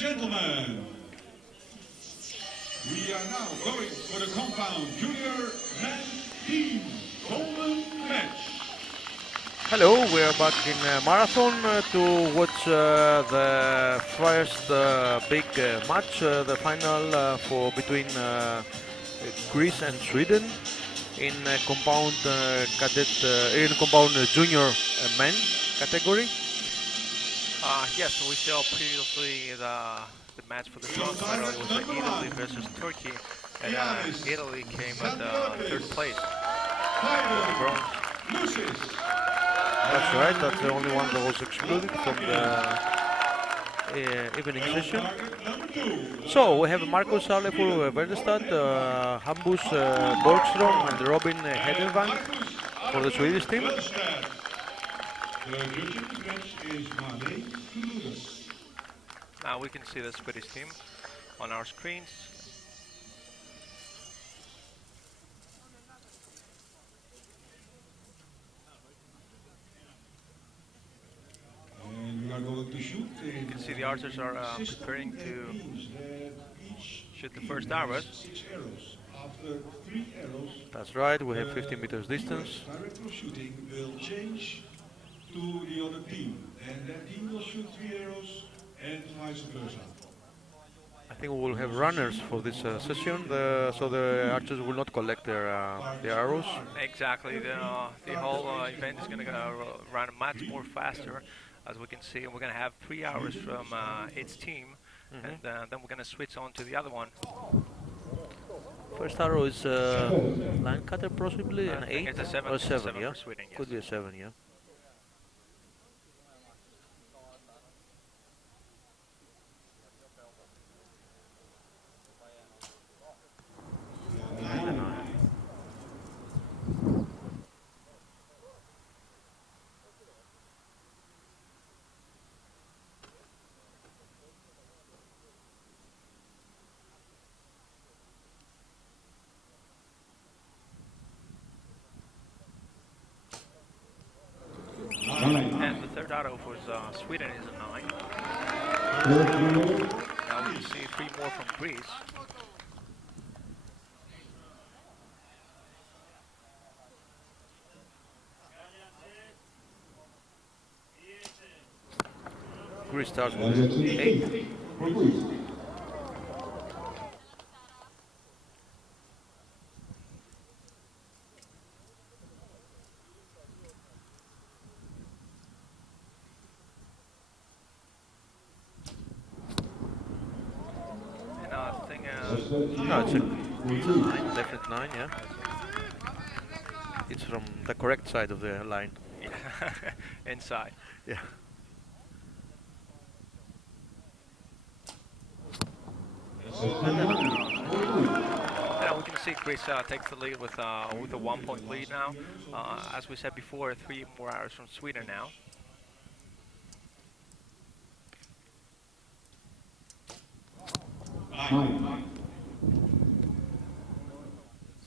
gentlemen, we are now going for the compound junior men team golden match. Hello, we are back in Marathon to watch the first big match, the final for between Greece and Sweden in compound junior men category. Yes, we saw previously the match for the bronze medal. It was Italy versus Turkey, and Italy came at third place for the bronze. That's right, that's the only one that was excluded from the evening session. So we have Marcus Sale for Verdestad, Hampus Borgström and Robin Hedenvang for the Swedish team. Now we can see the Swedish team on our screens. You can see the archers are preparing to shoot the first arrows. That's right, we have 50 meters distance. Director shooting will change to the other team, and that team will shoot 3 arrows and vice versa. I think we will have runners for this session, so the archers will not collect their arrows. Exactly, the whole event is going to run much more faster. As we can see, we're going to have 3 hours from each team, and then we're going to switch on to the other one. First arrow is line cutter, possibly an 8 it's a 7, or 7, yeah? for Sweden, yes. Could be a 7, yeah. And the third arrow for Sweden is a 9. Now we can see 3 more from Greece. Greece starts with 8. No, it's a 9, definite 9, yeah. It's from the correct side of the line. Inside. Yeah. Now we can see Greece takes the lead with a 1-point lead now. As we said before, 3 more arrows from Sweden now.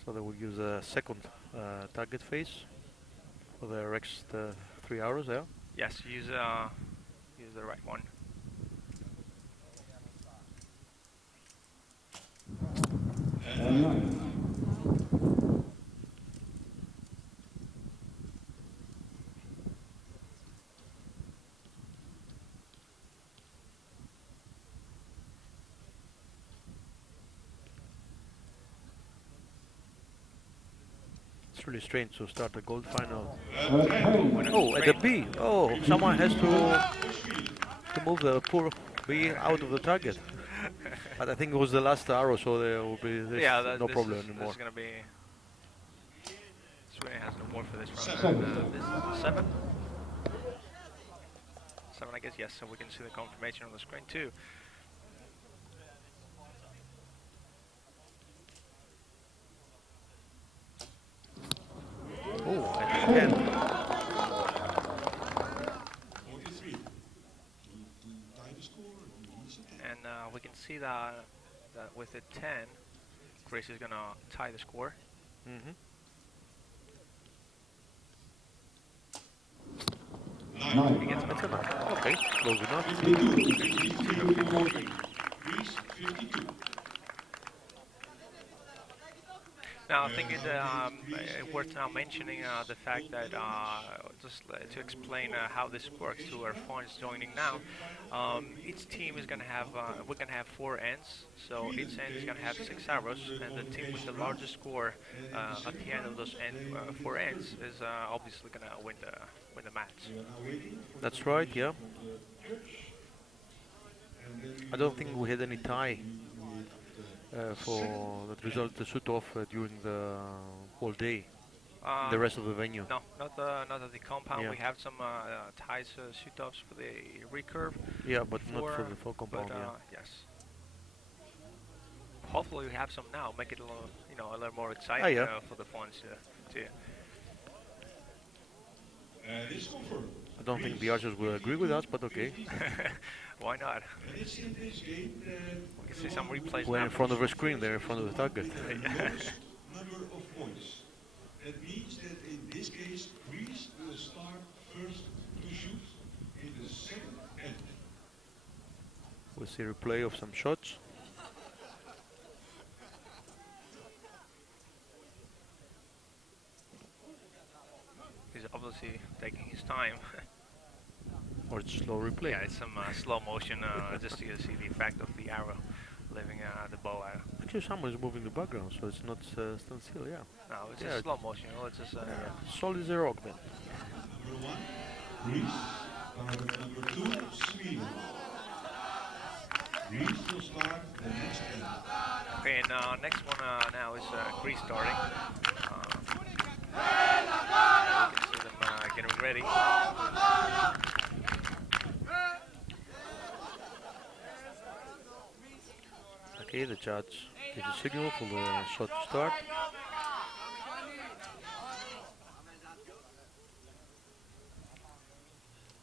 So they will use a second target phase for the next 3 hours there. Yes, use the right one. It's really strange to start the gold final. Oh, at the B. Oh, someone has to move the poor B out of the target. But I think it was the last arrow, so there will be no problem anymore. This is going to be... Sweden has no more for this round. This is 7. 7, I guess, yes. So we can see the confirmation on the screen too. Oh, and 10. And we can see that with a 10, Greece is going to tie the score. He gets better now. Okay, close enough. Now, I think it's worth now mentioning the fact that just to explain how this works to our fans joining now. Each team is gonna have we're gonna have 4 ends, so each end is gonna have 6 arrows, and the team with the largest score at the end of those 4 ends is obviously gonna win the match. That's right, yeah. I don't think we had any tie for that result to shoot off during the whole day, the rest of the venue. No, not at the compound. Yeah. We have some ties shoot-offs for the recurve. Yeah, but not before, for the full compound, but, yeah. yes. Hopefully we have some now. Make it a little, a little more exciting yeah. for the fans to. It's confirmed. I don't think the archers will agree with us, but okay. Why not? And it's in this game that We can see some replays We're now. in front of a screen, they're in front of the target. lowest number of points. That means that in this case, Greece will start first to shoot in the second end. We'll see a replay of some shots. He's obviously taking his time. Or it's slow replay. Yeah, it's some slow motion just to see the effect of the arrow leaving the bow out. Actually, someone is moving the background, so it's not stand still, yeah. No, it's Yeah, just slow motion. It's just solid as a rock then. Number 1, Greece. Target number 2, Sweden. Greece will start the next end. okay. And next one now is Greece starting. You can see them getting ready. Okay, the judge gives a signal for the shot to start.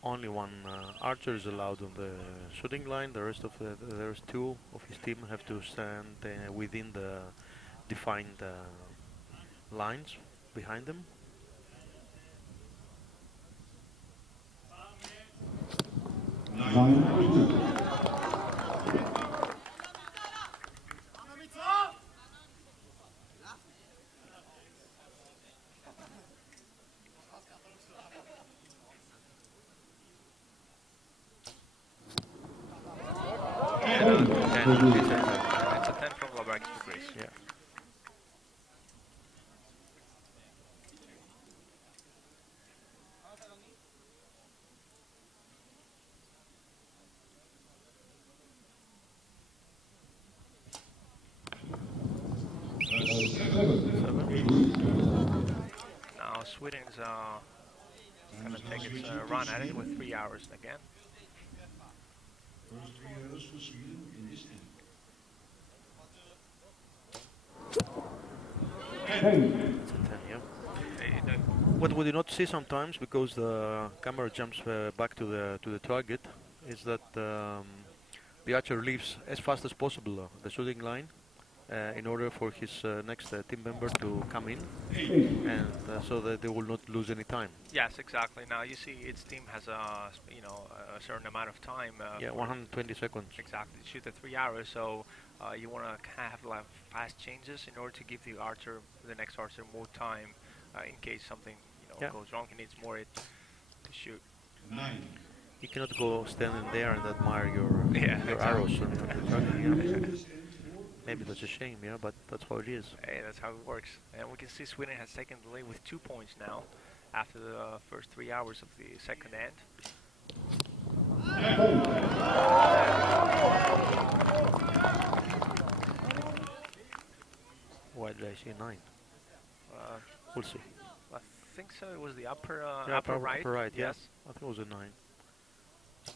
Only one archer is allowed on the shooting line. The rest of the rest 2 of his team have to stand within the defined lines behind them. It's a 10 from Labrakis for Greece. Yeah. Now Sweden's going to take its run at it with 3 hours again. First 3 arrows for Sweden in this end. It's a 10, yeah. They What we do not see sometimes, because the camera jumps back to the target, is that the archer leaves as fast as possible the shooting line in order for his next team member to come in, and so that they will not lose any time. Yes, exactly. Now you see, its team has a a certain amount of time. Yeah, 120 seconds. Exactly. Shoot the 3 arrows, so you want to have like fast changes in order to give the next archer more time in case something goes wrong. He needs more to shoot. 9. You cannot go standing there and admire your Exactly. arrows on the target. Yeah. Maybe that's a shame, yeah, but that's how it is. Hey, that's how it works. And we can see Sweden has taken the lead with 2 points now after the first 3 hours of the second end. Why did I say 9? We'll see. I think so. It was the upper Yeah, upper right. upper right, yeah. Yes. I think it was a 9.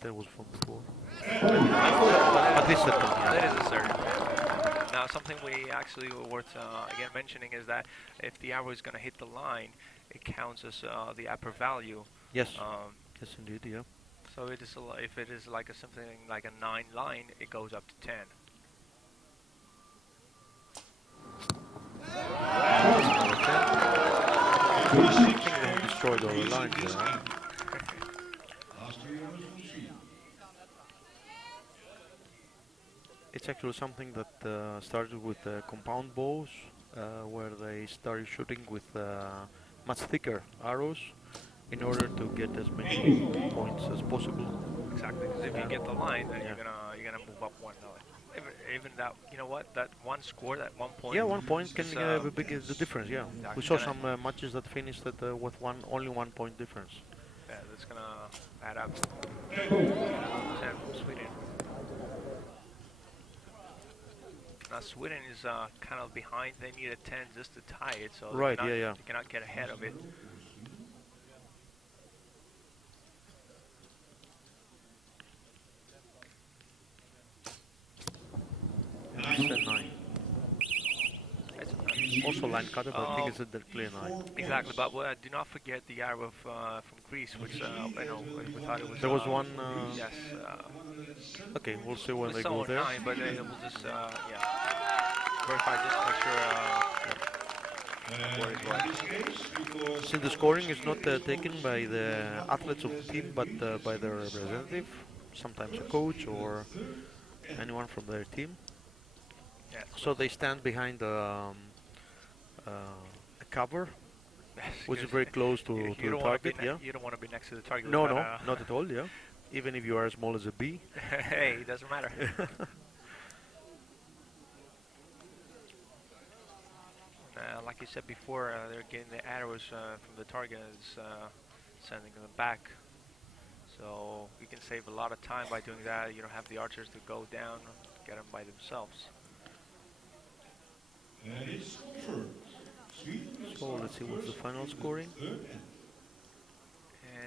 That was from before. At least that one, yeah. That is a certain. Now, something we actually worth again mentioning is that if the arrow is going to hit the line, it counts as the upper value. Yes. Yes, indeed, yeah. So it is if it is like something like a 9 line, it goes up to 10. They destroyed all the lines there. Huh? Last 3 arrows from Sweden. It's actually something that started with compound bows where they started shooting with much thicker arrows in order to get as many points as possible. Exactly, because if you Yeah. get the line, then Yeah. you're gonna move up one. Even that, you know what? That one score, that 1 point. Yeah, 1 point can Is, have a big the difference. Yeah, we it's saw gonna, some matches that finished at, with only 1 point difference. yeah, that's gonna add up. 10. 10 from Sweden. Now Sweden is kind of behind. They need a 10 just to tie it, so Right. Yeah. Yeah. they cannot get ahead of it. It's a 9. It's Also line cutter, but I think it's a clear 9. exactly, but do not forget the arrow from Greece, which I know we thought it was. There was one. Yes. Okay, we'll see when We they saw go on there. 9, but we'll just verify just to make sure where it was. Since the scoring is not taken by the athletes of the team, but by their representative, sometimes a coach or anyone from their team. Yes. So they stand behind a cover, Yes, which is 'cause very close to you the don't wanna be target. Yeah. you don't want to be next to the target. No, without, no, not at all. Yeah. Even if you are as small as a bee. Hey, it doesn't matter. Like you said before, they're getting the arrows from the target and sending them back. So you can save a lot of time by doing that. You don't have the archers to go down, get them by themselves. And it's confirmed. Sweden will So start let's see what's the first final in the scoring. third end.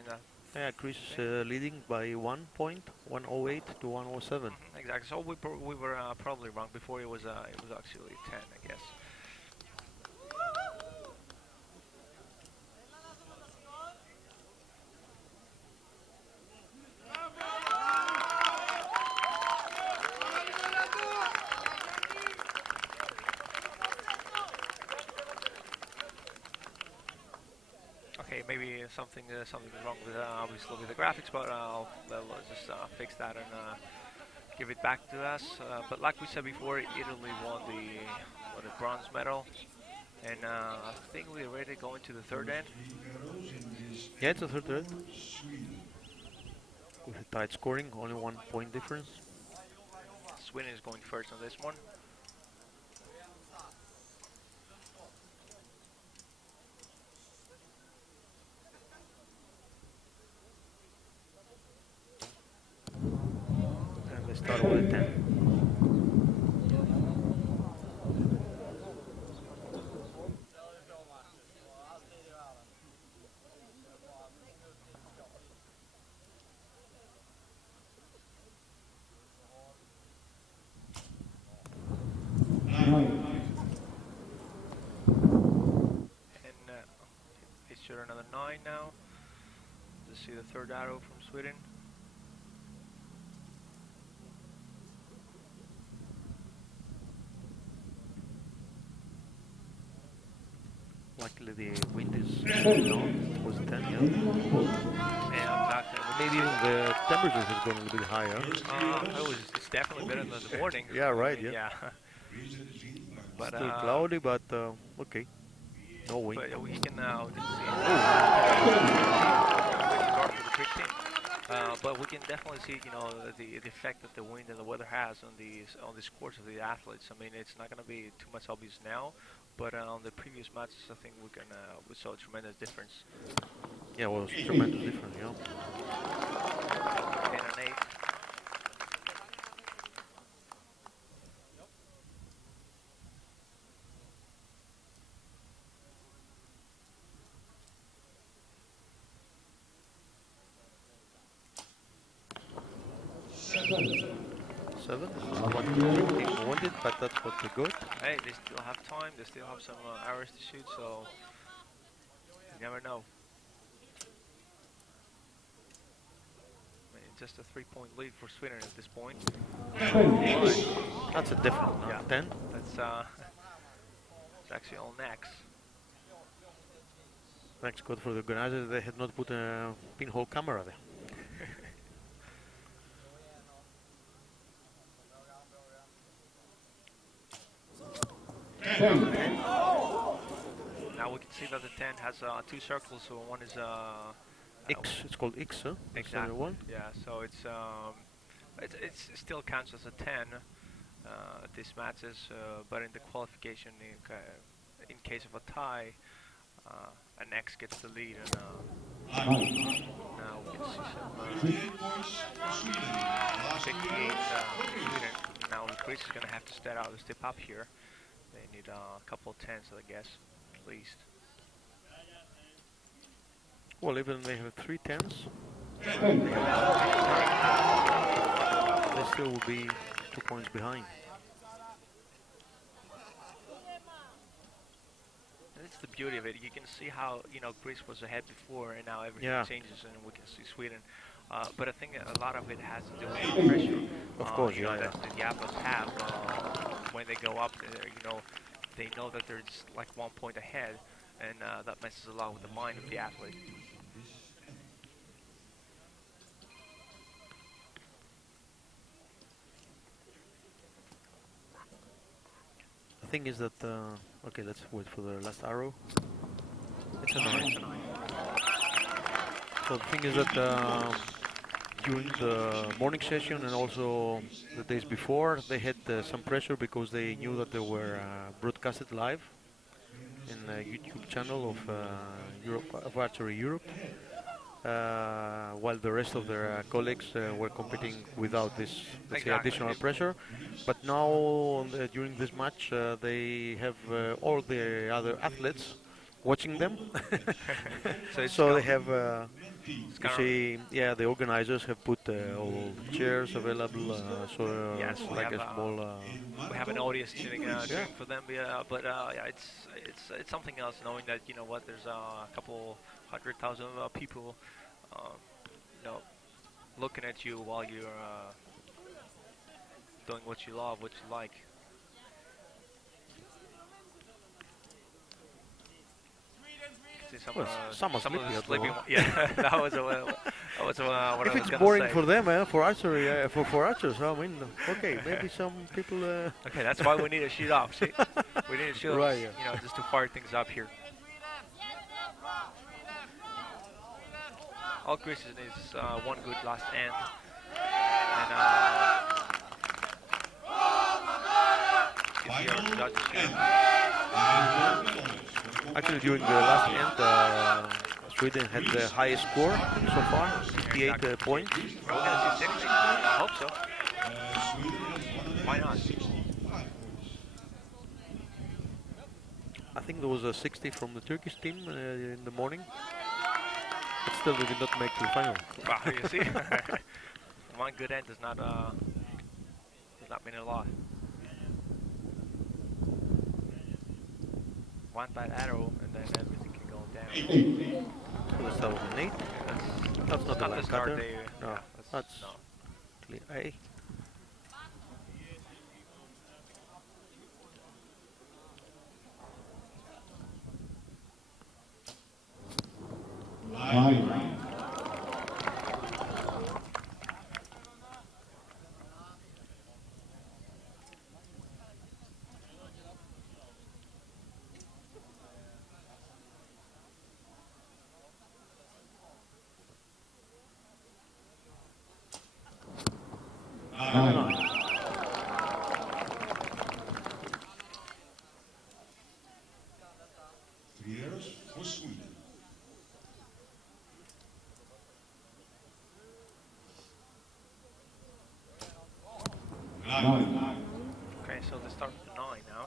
And Yeah, Chris is leading by 1 point, 108 to 107. exactly. So we were probably wrong before. It was actually 10, I guess. Okay, maybe something is wrong with obviously with the graphics, but they'll just fix that and give it back to us. But like we said before, Italy won the bronze medal, and I think we're ready to go into the third end. Yeah, it's a third end. Sweden. With a tight scoring, only 1 point difference. Sweden is going first on this one. And they start with a 10. And they shoot another 9 now. Let's see the third arrow from Sweden. Luckily the wind is down. It was 10, yeah. Yeah, exactly. Maybe even the temperature has gone a little bit higher. It's definitely better than the morning. Yeah, right, yeah. Yeah. But Still cloudy, but okay. No wind. but we can now see dark with the big team. But we can definitely see, the effect that the wind and the weather has on the scores of the athletes. I mean, it's not going to be too much obvious now, but on the previous matches, I think we saw a tremendous difference. Yeah, well, it's tremendous difference, yeah. 10 and 8. Seven. What the team wanted, but that's what they got. Hey, they still have time. They still have some arrows to shoot, so you never know. I mean, just a 3-point lead for Sweden at this point. That's a different Yeah. 10. That's it's actually all next. Thanks God for the organizers, they had not put a pinhole camera there. Now we can see that the 10 has two circles, so one is X. It's called X, huh? exactly. One. Yeah, so it still counts as a 10 these matches, but in the qualification, in case of a tie, an X gets the lead, and now we can see some 58 Sweden. Now Greece is going to have to step up here. They need a couple of 10s, I guess, at least. Well, even they have 3 10s, they still will be 2 points behind. That's the beauty of it. You can see how Greece was ahead before, and now everything changes, and we can see Sweden. But I think a lot of it has to do with the pressure. Of course, that the athletes have when they go up there. They know that they're just like 1 point ahead, and that messes a lot with the mind of the athlete. The thing is that, okay, let's wait for the last arrow. It's a 9. So the thing is that during the morning session and also the days before, they had some pressure because they knew that they were broadcasted live in the YouTube channel of Archery Europe. While the rest of their colleagues were competing without this, let's say, additional pressure. But now, during this match, they have all the other athletes watching them. So they have, the organizers have put all chairs available, yes, it's like a small... we have an audience cheering for them, but it's something else knowing that, there's a couple 100,000 people looking at you while you're doing what you love, what you like. Some are sleeping. Yeah, that was what if I it's was boring say. for them, for archery, for archers, I mean, okay, maybe some people... Okay, that's why we need a shoot off. See? We need a shoot off, just to fire things up here. All Greece needs one good last end. Actually, during the last end, Sweden had the highest score so far, 58 points. We're going to see 60. I hope so. Why not? I think there was a 60 from the Turkish team in the morning. But still, they did not make the final. Wow, you see? One good end does not mean a lot. One bad arrow, and then everything can go down. So let's start with an 8. That's not the last cutter. No, yeah, that's clear A. For Sweden. Okay, so they start with the 9 now.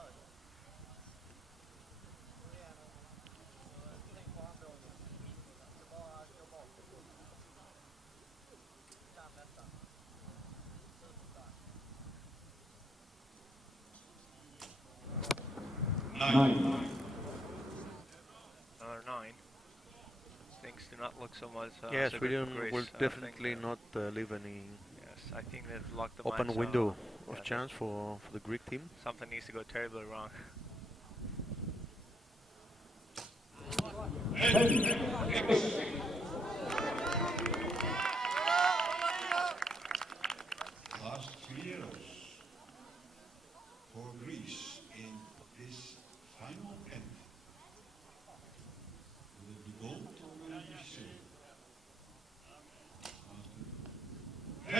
Another 9. Things do not look so much. Yes, so Sweden Greece. will definitely not leave any Yes, I think they've locked the open match, window of chance for the Greek team. Something needs to go terribly wrong. Last 3 arrows for Greece in this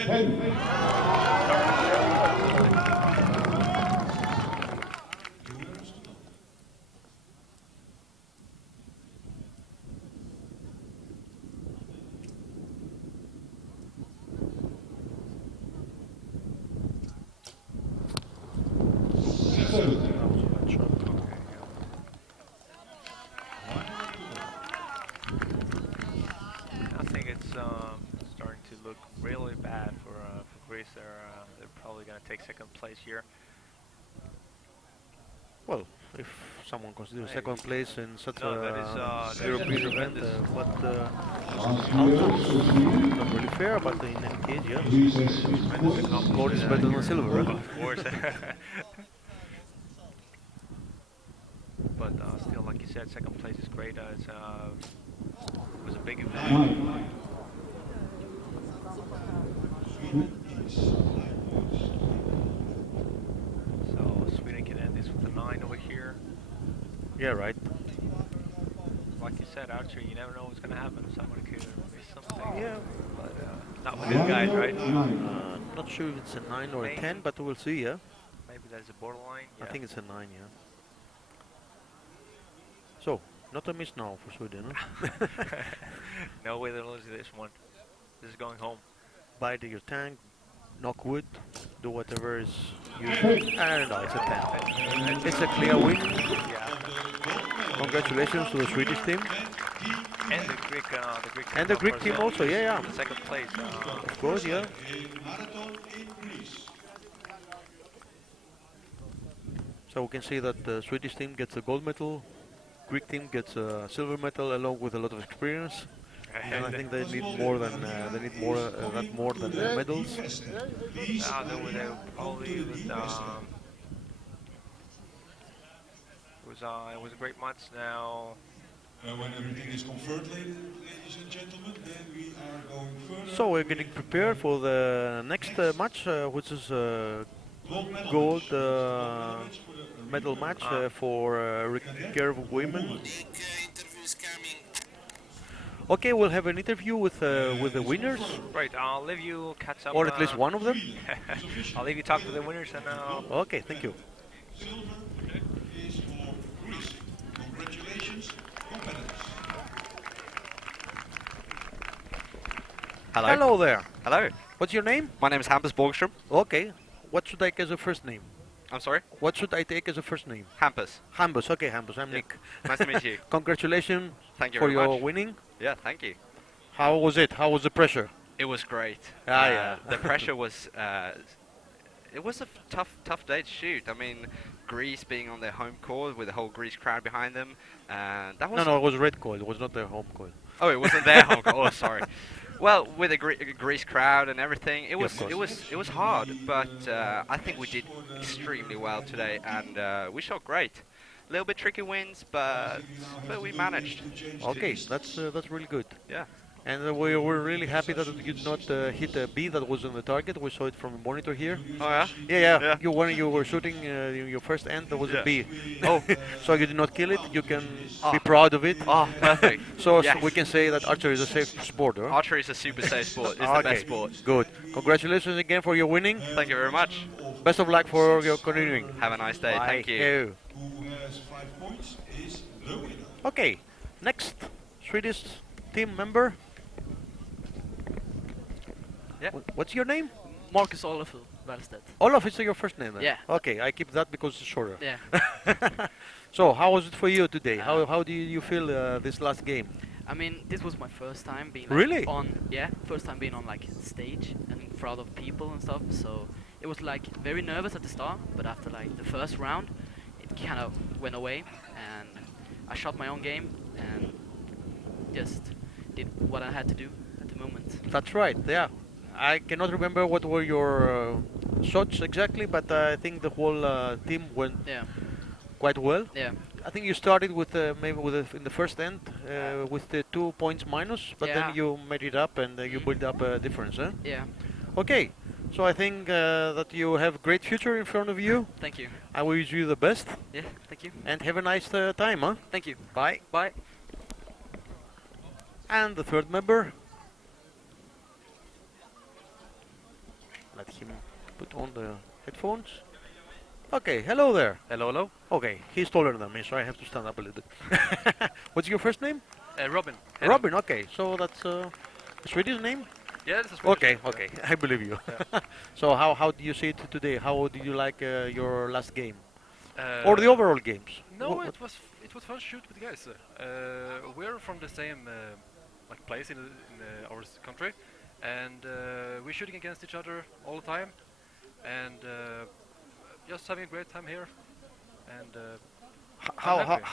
I think it's starting to look really bad for Greece. They're probably going to take second place here. Well, if someone considers Maybe. second place in such No, that is a European event, tremendous. but outcomes not really fair. But in any case, yeah, gold is better than silver. Right? Of course. But still, like you said, second place is great. It was a big event. So Sweden can end this with a 9 over here. Yeah, right. Like you said, Archery, you never know what's going to happen. Someone could miss something. Yeah. But not with these guys, right? Not sure if it's a 9 or a Maybe. 10, but we'll see. Yeah, Maybe that's a borderline. I Yeah. think it's a 9. Yeah. So, not a miss now for Sweden. Huh? No way they're losing this one. This is going home. Bite your tank, knock wood, do whatever is used. And no, it's a 10. It's a clear win. Yeah. Congratulations to the Swedish team. And the Greek team. And the Greek of team Brazil. also, yeah. Second place. Of course, yeah. So we can see that the Swedish team gets a gold medal, Greek team gets a silver medal along with a lot of experience. And I think they need more than medals. They probably it was a great month now. When everything is confirmed, ladies and gentlemen, then we are going further. So we're getting prepared for the next match, which is gold medal match for recurve women. Okay, we'll have an interview with the winners, Right, I'll leave you catch up. or at least one of them. I'll leave you talk to the winners and Okay, thank you. Silver is for Greece. Congratulations, competitors. Hello. Hello there. Hello. What's your name? My name is Hampus Borgström. Okay. What should I take as a first name? I'm sorry? What should I take as a first name? Hampus. Hampus. Okay, Hampus. I'm Yeah. Nick. Nice to meet you. Congratulations Thank you for very your much. winning. Yeah, thank you. How was it? How was the pressure? It was great. Yeah. The pressure was... it was a tough day to shoot. I mean, Greece being on their home court with the whole Greece crowd behind them. That was... No, it was red coil. It was not their home coil. Oh, it wasn't their home court. Oh, sorry. Well, with a Greece crowd and everything, it was of it was hard, but I think we did extremely well today, and we shot great. A little bit tricky wins, but we managed. Okay, that's really good. Yeah. And we were really happy that you did not hit a B that was on the target. We saw it from the monitor here. Oh yeah. Yeah. Yeah. When you were shooting your first end, there was a Yeah. B. Oh. So you did not kill it. You can be Ah. proud of it. Oh, perfect. So Yes. we can say that archery is a safe sport, huh? Archery is a super safe sport. It's the best sport. Good. Congratulations again for your winning. Thank you very much. Best of luck for your continuing. Have a nice day. Bye. Thank you. Who has 5 points is the winner. Okay. Next Swedish team member. Yeah. What's your name? Marcus Olaf Wallstedt. Olaf is your first name then? Yeah. Okay, I keep that because it's shorter. Yeah. So, how was it for you today? How do you feel this last game? I mean, this was my first time being Really? first time being on like stage and in front of people and stuff. So it was like very nervous at the start, but after like the first round, it kind of went away, and I shot my own game and just did what I had to do at the moment. That's right, yeah. I cannot remember what were your shots exactly, but I think the whole team went Yeah. quite well. Yeah. I think you started with maybe in the first end with the 2 points minus, but Yeah. then you made it up and you built up a difference, huh? Yeah. Okay, so I think that you have a great future in front of you. Thank you. I wish you the best Yeah. Thank you. and have a nice time, huh? Thank you. Bye. Bye. And the third member. him put on the headphones. Okay, hello there. Hello, hello. Okay, he's taller than me, so I have to stand up a little bit. What's your first name? Robin. Robin, okay. So that's a Swedish name? Yeah, this is Swedish. Okay, okay. I believe you. So how do you see it today? How did you like your last game? Or the overall games? No, What- it was fun to shoot with the guys. We're from the same like place in our country, and we're shooting against each other all the time, and just having a great time here. And How, I'm how happy.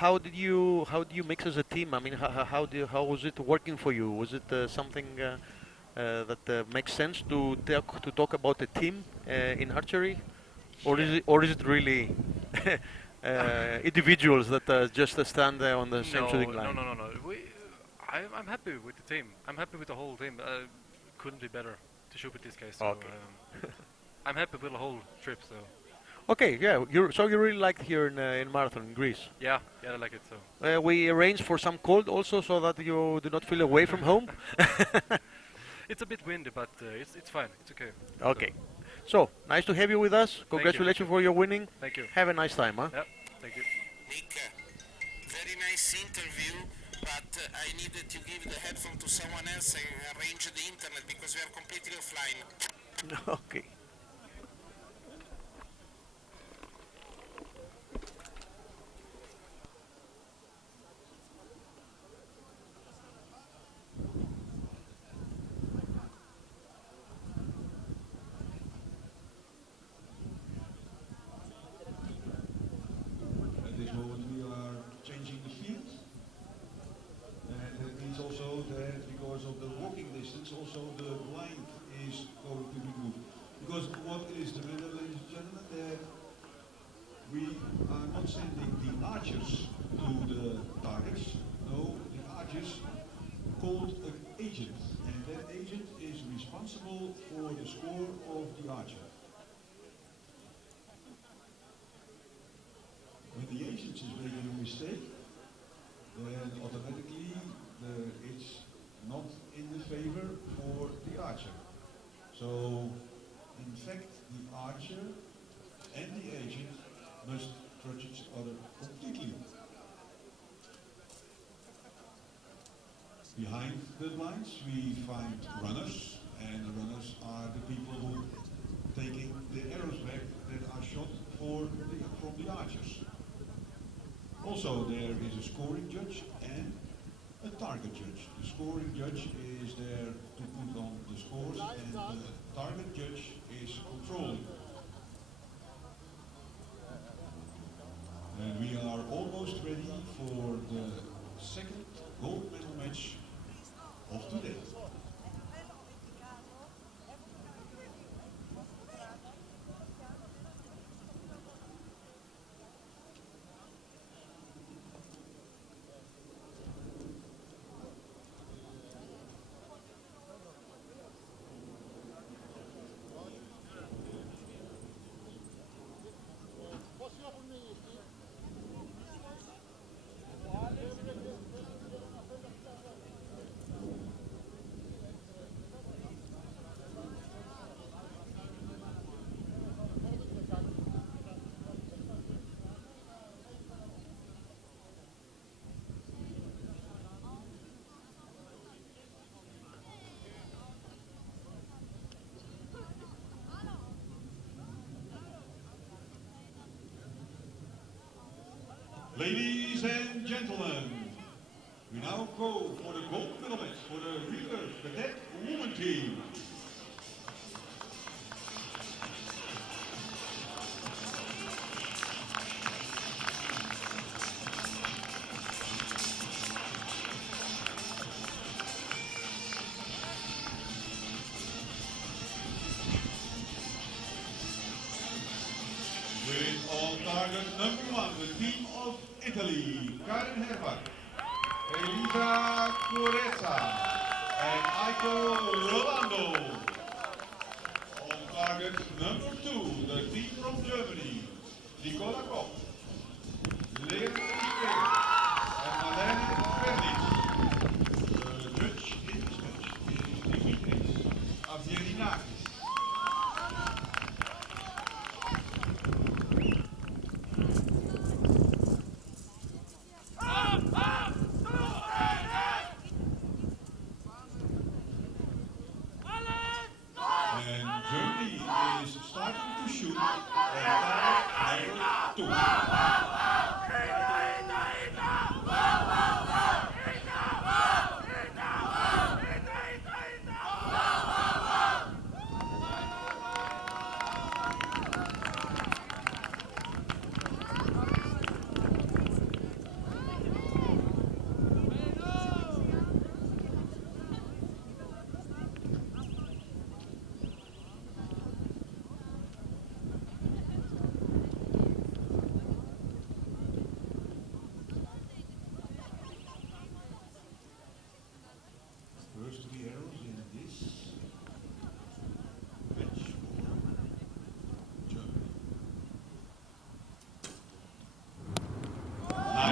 how do you mix as a team? I mean, how was it working for you? Was it something that makes sense to talk about a team in archery, or is it really individuals that just stand there on the same shooting line? No. I'm happy with the team. I'm happy with the whole team. Couldn't be better to shoot with this guys. So, Okay. I'm happy with the whole trip. So Okay, yeah. So you really liked here in Marathon in Greece. yeah, I like it. So We arranged for some cold also, so that you do not feel away from home. it's a bit windy, but it's fine. It's okay. Okay. So nice to have you with us. Congratulations for your winning. Thank you. Have a nice time, huh? Yeah, thank you. Nick, very nice interview, but I needed to give the headphone to someone else and arrange the internet because we are completely offline. Okay. At this moment we are changing the field. And that means also that because of the walking distance, also the blind is going to be moved. Because what is the matter, ladies and gentlemen, that we are not sending the archers to the targets. No, the archers called an agent. And that agent is responsible for the score of the archer. When the agent is making a mistake, then automatically it's not in the favor for the archer. So, in fact, the archer and the agent must trust each other completely. Behind the blinds we find runners, and the runners are the people who taking the arrows back that are shot from the archers. Also, there is a scoring judge and a target judge. The scoring judge is there to put on the scores, and the target judge is controlling. And we are almost ready for the second gold medal match of today. Ladies and gentlemen, we now go for the gold medal match for the recurve cadet woman team. With on target number 1, the team of Italy, Karen Herbach, Elisa Curezza, and Aiko Rolando. On target number 2, the team from Germany, Nicola Koch, Leon Riquet, and Marlene Vernis. The judge in this match is Dimitris Avgelinakis. starting to shoot at number 2. First 3 arrows in this match for Germany. 9.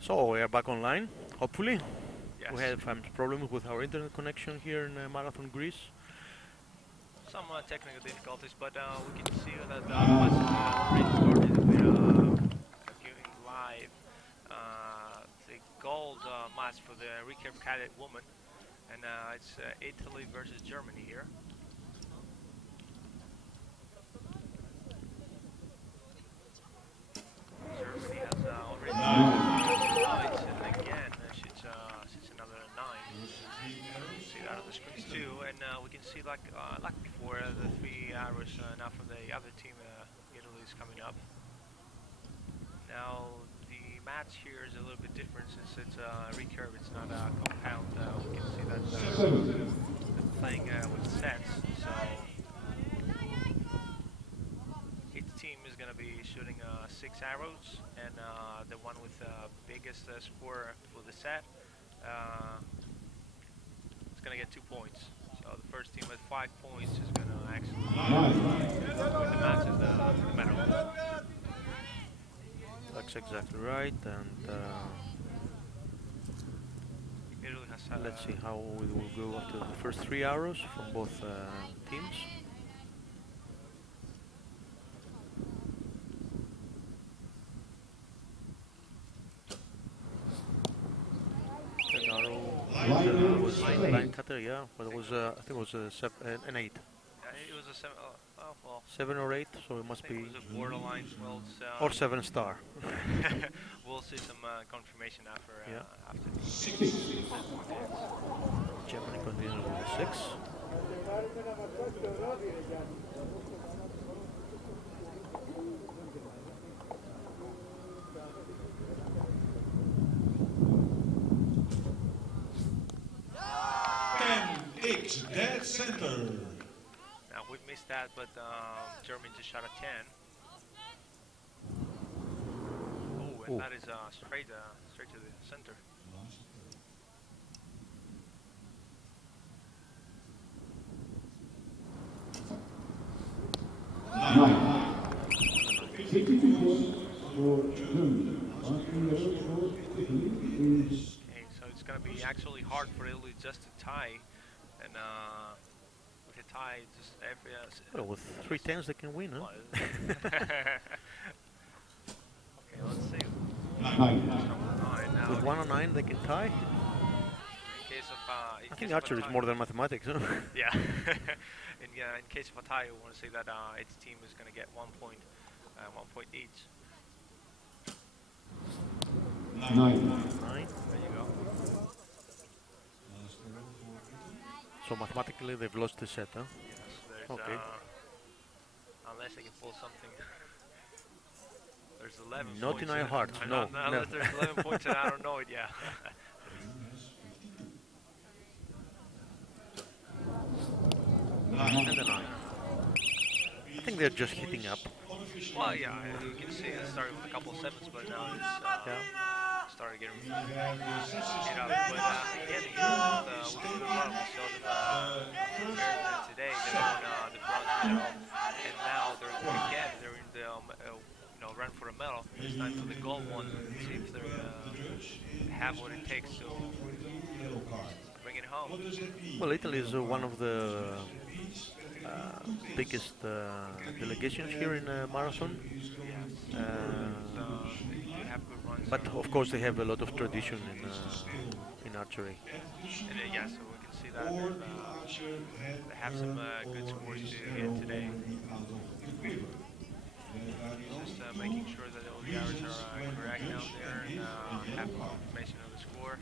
So we are back online, hopefully. Yes. We had some problems with our internet connection here in Marathon, Greece. Some technical difficulties, but we can see that the match is already started. We are giving live the gold match for the recurve cadet woman, and it's Italy versus Germany here. Germany has already points, and again she's another 9. See that on the screen too, and we can see like before the 3 arrows now from the other team. Italy is coming up. Now the match here is a little bit different since it's recurve. It's not a compound. We can see that they're playing with sets. So each team is going to be shooting 6 arrows, and the one with the biggest score for the set is going to get 2 points. So the first team with 5 points is going to actually win the match and the medal. That's exactly right, and Italy has let's see how we will go after the first 3 arrows from both teams. That arrow was line cutter, yeah, but it was I think it was an 8. It was a 7. Oh well. 7 or 8, so it must I be. think it was a borderline. Well, it's, Or 7 star. we'll see some confirmation after. Yeah. After. Germany continues with 6. X dead center. Now we missed that, but Germany just shot a 10. Oh, and Ooh. that is straight to the center. Okay, so it's gonna be actually hard for Italy just to tie, and with a tie, just every. Well, with 3 10s they can win, huh? Okay, let's see. Now, With 1 on 9 they can tie. in case of I think archery is more than mathematics, huh? Yeah. in case of a tie, we want to say that its team is going to get 1 point, 1 point each. 9. There you go. So mathematically they've lost the set, huh? Yes, there's, Okay. Unless they can pull something. There's 11 Not points. in our hearts, no. Unless there's 11 points and I don't know it, yeah. And the 9. I think they're just hitting up. Well, yeah, you can see it started with a couple of 7s, but now it's started getting hit up. But again, with the problem, we saw them today, they won the bronze medal, and now they're in the run for a medal. It's time for the gold one. See if they have what it takes to bring it home. Well, Italy is one of the biggest delegations here in marathon. You have good runs But of course, they have a lot of tradition in archery. And yeah, so we can see that or the archer had they have some good scores his to hit today. already out of the quiver. Are the Just only making two sure that all the arrows reasons are when correct judge down there can and give a have yellow card. confirmation of the score.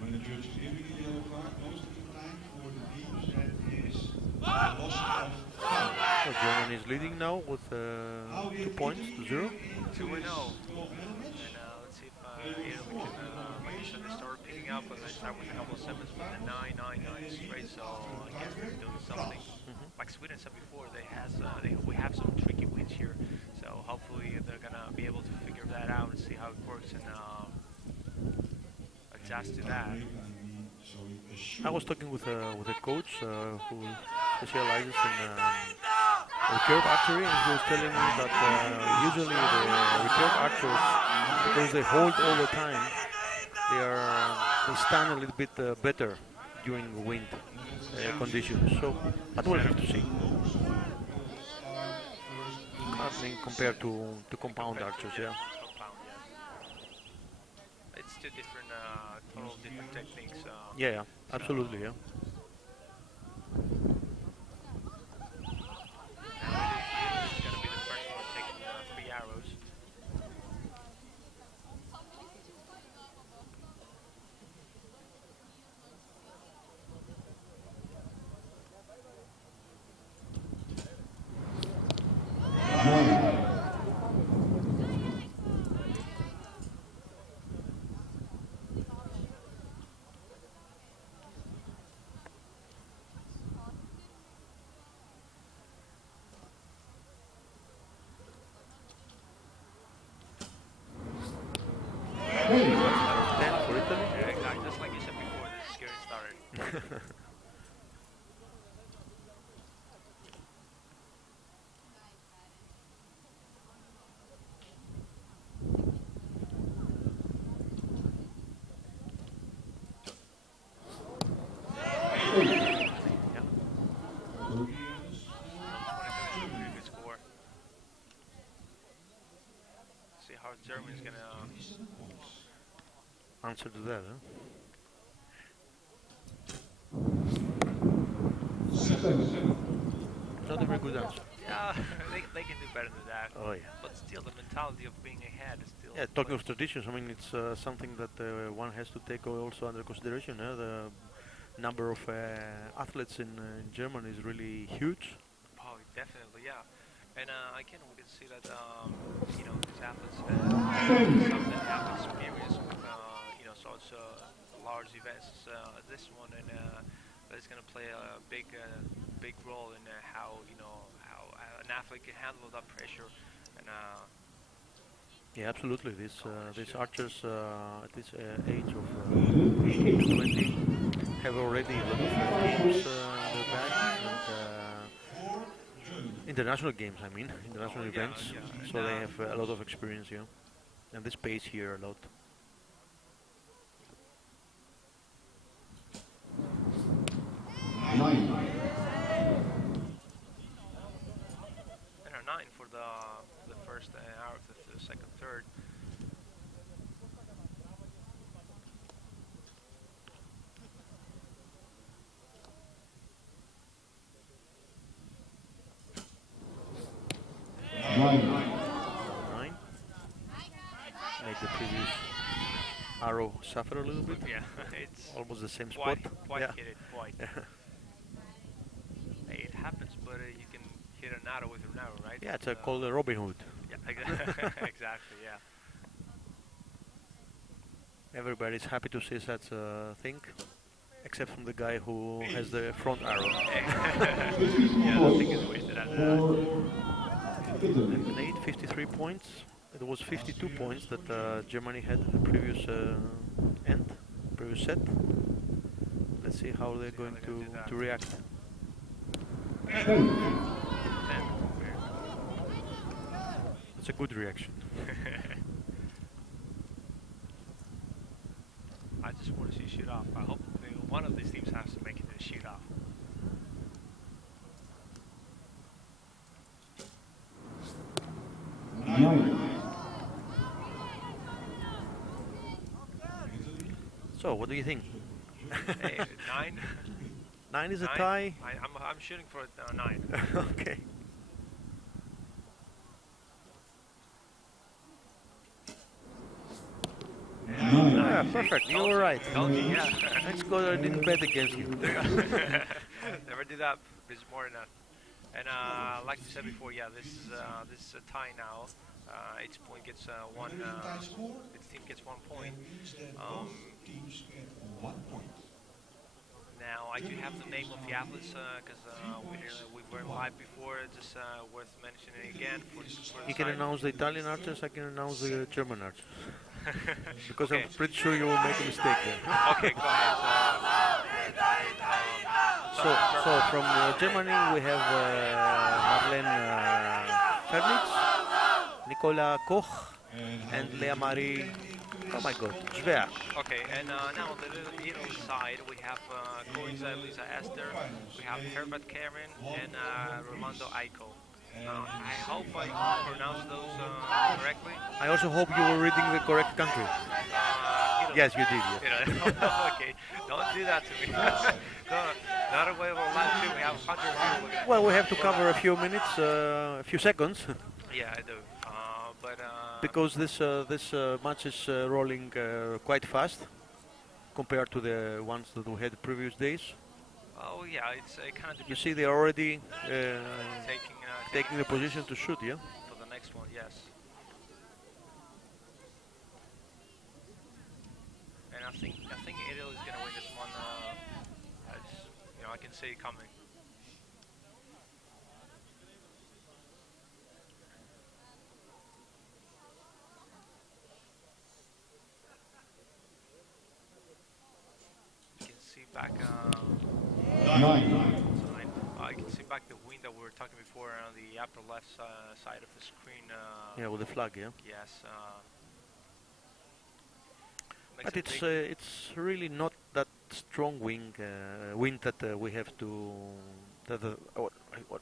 When the judge is giving a yellow card, most of the time for the teams that is a loss of foul. So Germany is leading now with 2 points to 0. 2-0. 12 medal match. And let's see if Italy can, like you said, they start picking up and they start with a couple of sevens with a 9-9-9 straight. So I guess they're doing something. Like Sweden said before, we have some tricky wins here. So hopefully they're gonna be able to figure that out and see how it works and adjust to that. I was talking with a coach who specializes in recurve archery, and he was telling me that usually the recurve archers, because they hold all the time, they stand a little bit better during wind conditions. So that we'll have to see. I mean, compared to compound archers, yeah. Compound, yes. It's two different, total different techniques. Yeah, absolutely, yeah. Now it's gonna be the first one taking 3 arrows. For Italy. Yeah, exactly. Just like you said before, this is getting started. Good score. See how Germany's gonna. Answer to that, huh? Not a very good answer. Yeah, they can do better than that. Oh yeah. But still, the mentality of being ahead is still. Yeah, talking of traditions, I mean, it's something that one has to take also under consideration. The number of athletes in Germany is really huge. Oh, definitely, yeah. And again, we can see that you know these athletes some that have experience with such large events. This one and that is going to play a big role in how how an athlete can handle that pressure and. Yeah, absolutely. These archers at this age of 18 to 20 have already a lot of games in their bag and international games. I mean, international events. Yeah. So they have a lot of experience here, and they space here a lot. And a 9 for the first hour of the second third. Nine. Made the previous arrow suffer a little bit. Yeah, it's Almost the same spot. quite Yeah. hit it, quite. Hey, it happens, but you can hit an arrow with an arrow, right? Yeah, it's called Robin Hood. Yeah, exactly, yeah. Everybody's happy to see such a thing, except from the guy who has the front arrow. Yeah, the thing is wasted at that. And 53 points. It was 52 points that Germany had in the previous previous set. Let's see how they're going to react. 10. It's a good reaction. I just want to see shoot off. I hope one of these teams has to make it a shoot off. Nine. So, what do you think? Hey, 9. 9 is a 9. tie. I'm shooting for 9. Okay. Yeah, perfect. You were right. Told you, yeah. Let's go. I didn't bet against you. Never do that. It's more than that. And like I said before, yeah, this is a tie now. Each point gets one. Each team gets 1 point. Teams get 1 point. Now I do have the name of the athletes because we weren't live before. Just worth mentioning again for You the can side. announce the Italian archers. I can announce the German archers. Because Okay. I'm pretty sure you will make a mistake there. Okay, go ahead. So from Germany we have Marlene Fernitz, Nicola Koch, and Lea Marie. Oh my God, Schwer. Okay, and now on the Italy side, we have Corinza Lisa Esther, we have Herbert Karen, and Rolando Aiko. I hope I pronounced those correctly. I also hope you were reading the correct country. Italy. Yes, you did. Yes. Italy. Okay, don't do that to me. No, not a way of live too. We have 100 people looking at Well, we have to cover a few minutes, a few seconds, Yeah, I do. But because this match is rolling quite fast compared to the ones that we had the previous days. oh yeah, it's kind of You see, they are already taking taking the position to shoot. Yeah. for the next one. Yes. And I think Italy is gonna win this one. I can see it coming. You can see back. I can see back the wind that we were talking before on the upper left side of the screen. Yeah, with the flag. Yeah. Yes. But it's really not that strong wind that we have to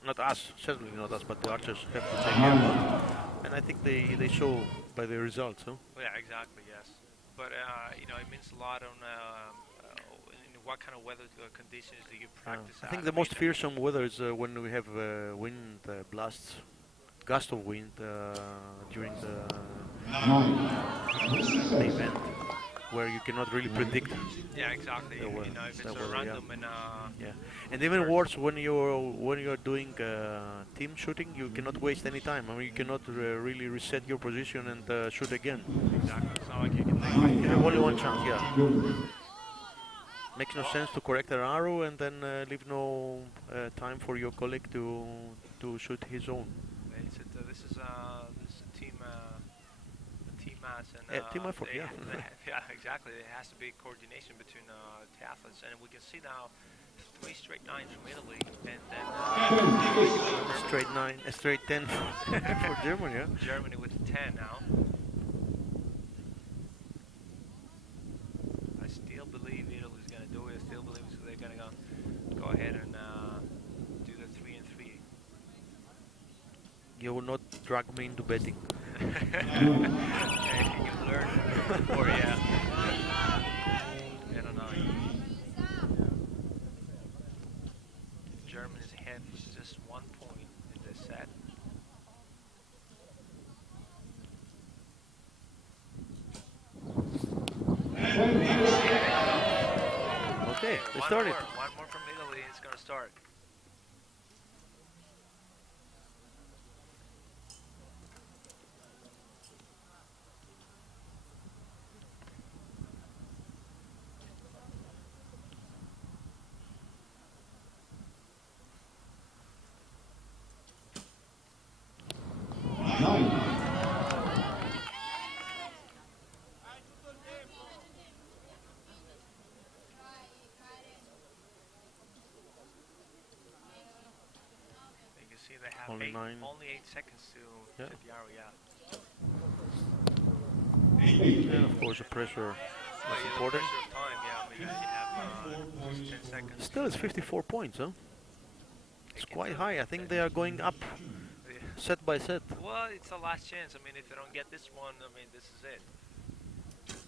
not us, certainly not us, but the archers have to take care of. And I think they show by the results. Huh? Yeah, exactly. Yes, but it means a lot on in what kind of weather conditions do you practice. I think at? the most mean, fearsome weather is when we have wind blasts, gust of wind during the event, where you cannot really predict. Yeah, exactly. If it's a random and Yeah, and even worse when you're doing team shooting, you cannot waste any time. I mean, you cannot really reset your position and shoot again. exactly. It's not like you can think. You have only one chance. Yeah, makes no sense to correct an arrow and then leave no time for your colleague to shoot his own. This is a team match and Yeah, team effort. Yeah. yeah, exactly. It has to be coordination between the athletes, and we can see now 3 straight 9s from Italy, and then Straight 9, straight 10 for Germany. Yeah. Germany with 10 now. I still believe Italy's going to do it. I still believe they're going to go ahead and do the 3 and 3. You will not drag me into betting. Yeah, you learned before, yeah. I don't know. Germany's ahead with just 1 point in this set. Okay, they started. One more from Italy. It's going to start. You can see they have Only 9. only 8 seconds to Yeah. hit the arrow. Yeah. And of course, the pressure Well, is the important. pressure of time. Yeah. I mean, you have 10 seconds. Still, it's 54 points, huh? It's They can quite do it. high. I think they are going up Yeah. set by set. Well, it's the last chance. I mean, if they don't get this one, I mean, this is it.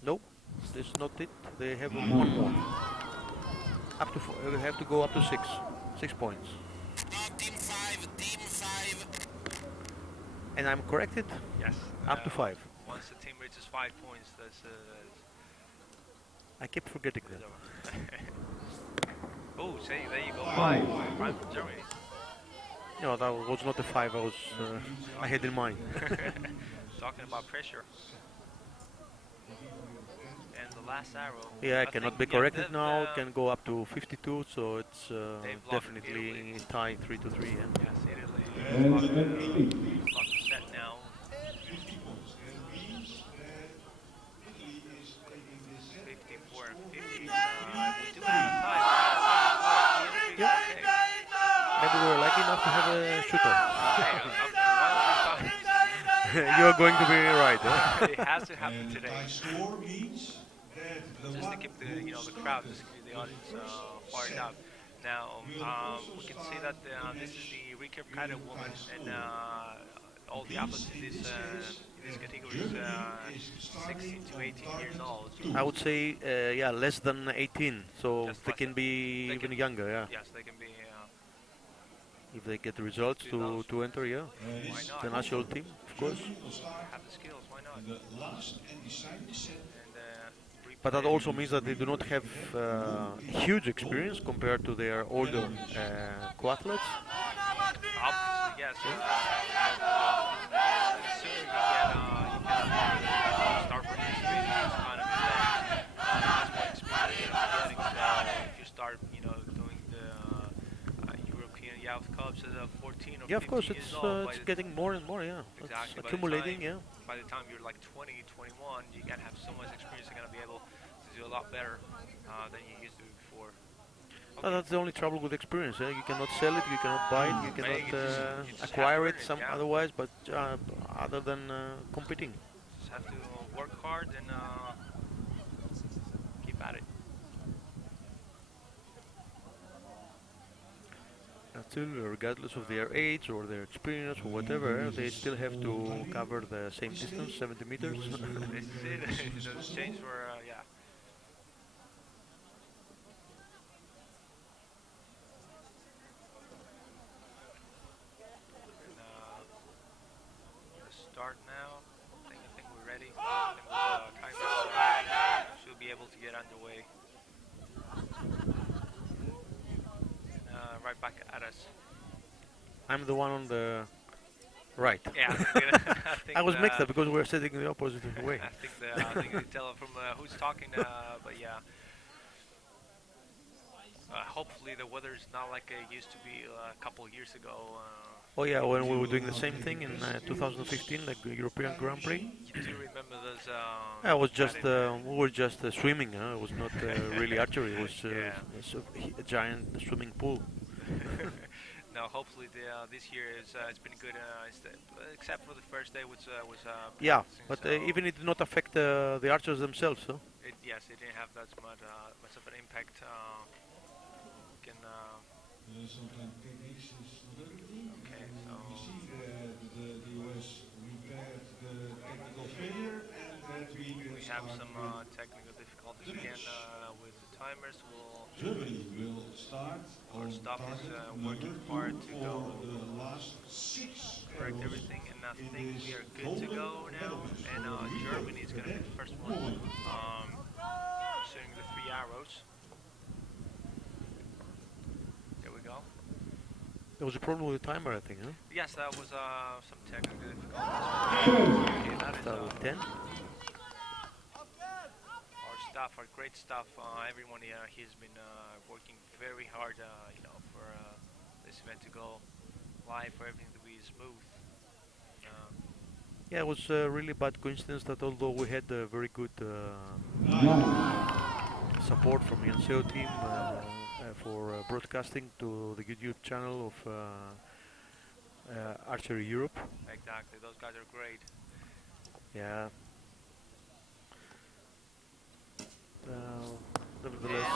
Nope. This is not it. They have one more. Up to we have to go up to 6. 6 points. Team 5, Team 5. And I'm corrected? Yes. Up to 5. Once the team reaches 5 points, I keep forgetting that. Oh, say there you go, 5. 5 from Germany. No, that was not a 5 I had in mind. Talking about pressure. And the last arrow. Yeah, I cannot be corrected now. Can go up to 52, so it's definitely tie 3-3. Yeah. Yes, Italy lost the set now. 50 points. That means that Italy is taking this set. 54 and 50. We do have a tie. Yeah. Maybe we're lucky enough to have a shooter. You're going to be right. Huh? It has to happen And today. tie score means that the Just to keep the crowd, just to keep the audience fired up. Now we can see that this is the recurve kind of woman, and all the athletes in this category is 16 to 18 years old. I would say, yeah, less than 18, so Just they less can than- be they even can- younger. Yeah, Yes, they can be. if they get the results to enter, yeah, Why not? the national team, of course. Have the skills. Why not? the last and deciding set. And But that also means that they do not have huge experience compared to their older co-athletes. obviously, yes. The sooner you get start participating in this kind of event, that's what experience you're getting. If you start, doing the European Youth Cups at 14 or 15 Yeah, of course, years it's old, by it's the getting more and more. Yeah, Exactly. it's By the accumulating. time- Yeah. By the time you're like 20, 21, you can have so much experience. You're gonna be able to do a lot better than you used to before. That's the only trouble with experience. You cannot sell it, you cannot buy it, you cannot you just have to acquire earn it it, some yeah. otherwise. But other than competing, Just have to work hard and keep at it. still, regardless of their age or their experience or whatever, they still have to cover the same distance, 70 meters. This is it. It doesn't change for yeah. And, start now. I think we're ready. I think time should be able to get underway. Right back at us. I'm the one on the right. Yeah, I think I was mixed up because we were sitting in the opposite way. I think you tell from who's talking, but yeah. Hopefully the weather's not like it used to be a couple of years ago. Oh yeah, when we were doing the same thing in 2015, like the European Grand Prix. You do remember those? I was just we were just swimming. It was not really archery. It was Yeah. a giant swimming pool. No, hopefully this year it's been good, except for the first day, which was Yeah, practicing, but so even it did not affect the archers themselves. So yes, it didn't have that much of an impact. Can Sometimes techniques is not everything. Okay, And so- we see that the US repaired the technical failure and that we will we have start some with technical difficulties again with the timers. We'll Germany will start Our on staff is target working number hard 2 to for go the last 6 correct arrows everything, and I in think this we are good to go golden now. medal match And for the Germany is going to be the first one, woman. shooting the 3 arrows. There we go. there was a problem with the timer, I think. Huh? Yes, that was some technical difficulties. Okay, that is Start with 10. our staff, our great staff. Everyone here, he's been working very hard, for this event to go live, for everything to be smooth. Yeah, it was a really bad coincidence that although we had a very good support from the NCO team for broadcasting to the YouTube channel of Archery Europe. Exactly, those guys are great. Yeah. Nevertheless,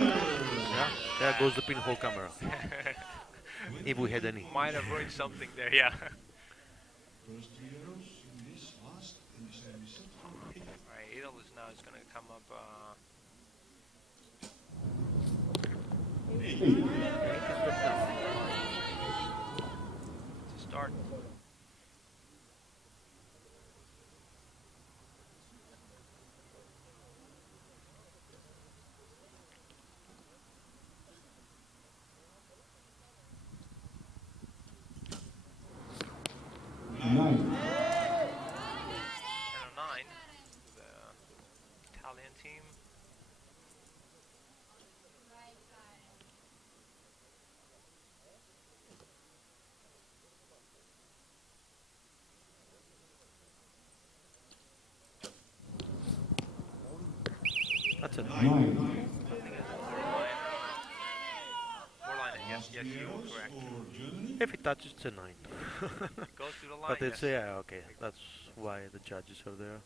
yeah, there goes the pinhole camera. If we had any. Might have ruined something there, yeah. First 3 arrows in this last and deciding set for is going to come up. To start. And a 9 for the Italian team. That's a 9. I think it's borderline, yes, you are correct. If it touches, it's a 9. It goes through the line, But it's, yes. yeah, okay. That's why the judges are there.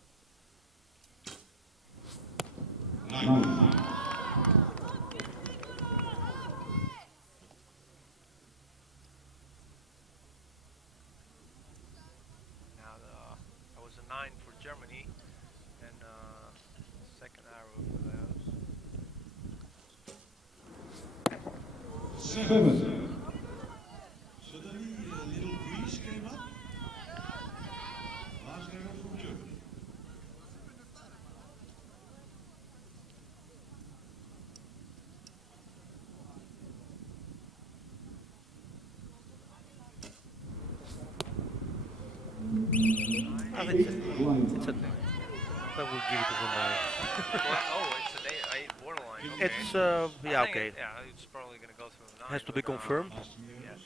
Now that was a 9 for Germany, and second arrow for those. 7. Suddenly a little breeze came up. Last arrow from Germany. I think it's a 9. I will give it to the 9. Oh, it's an 8 borderline. Okay. It's, I yeah, think okay. yeah, it's probably going to go through the 9. Has to be but, confirmed. Yes.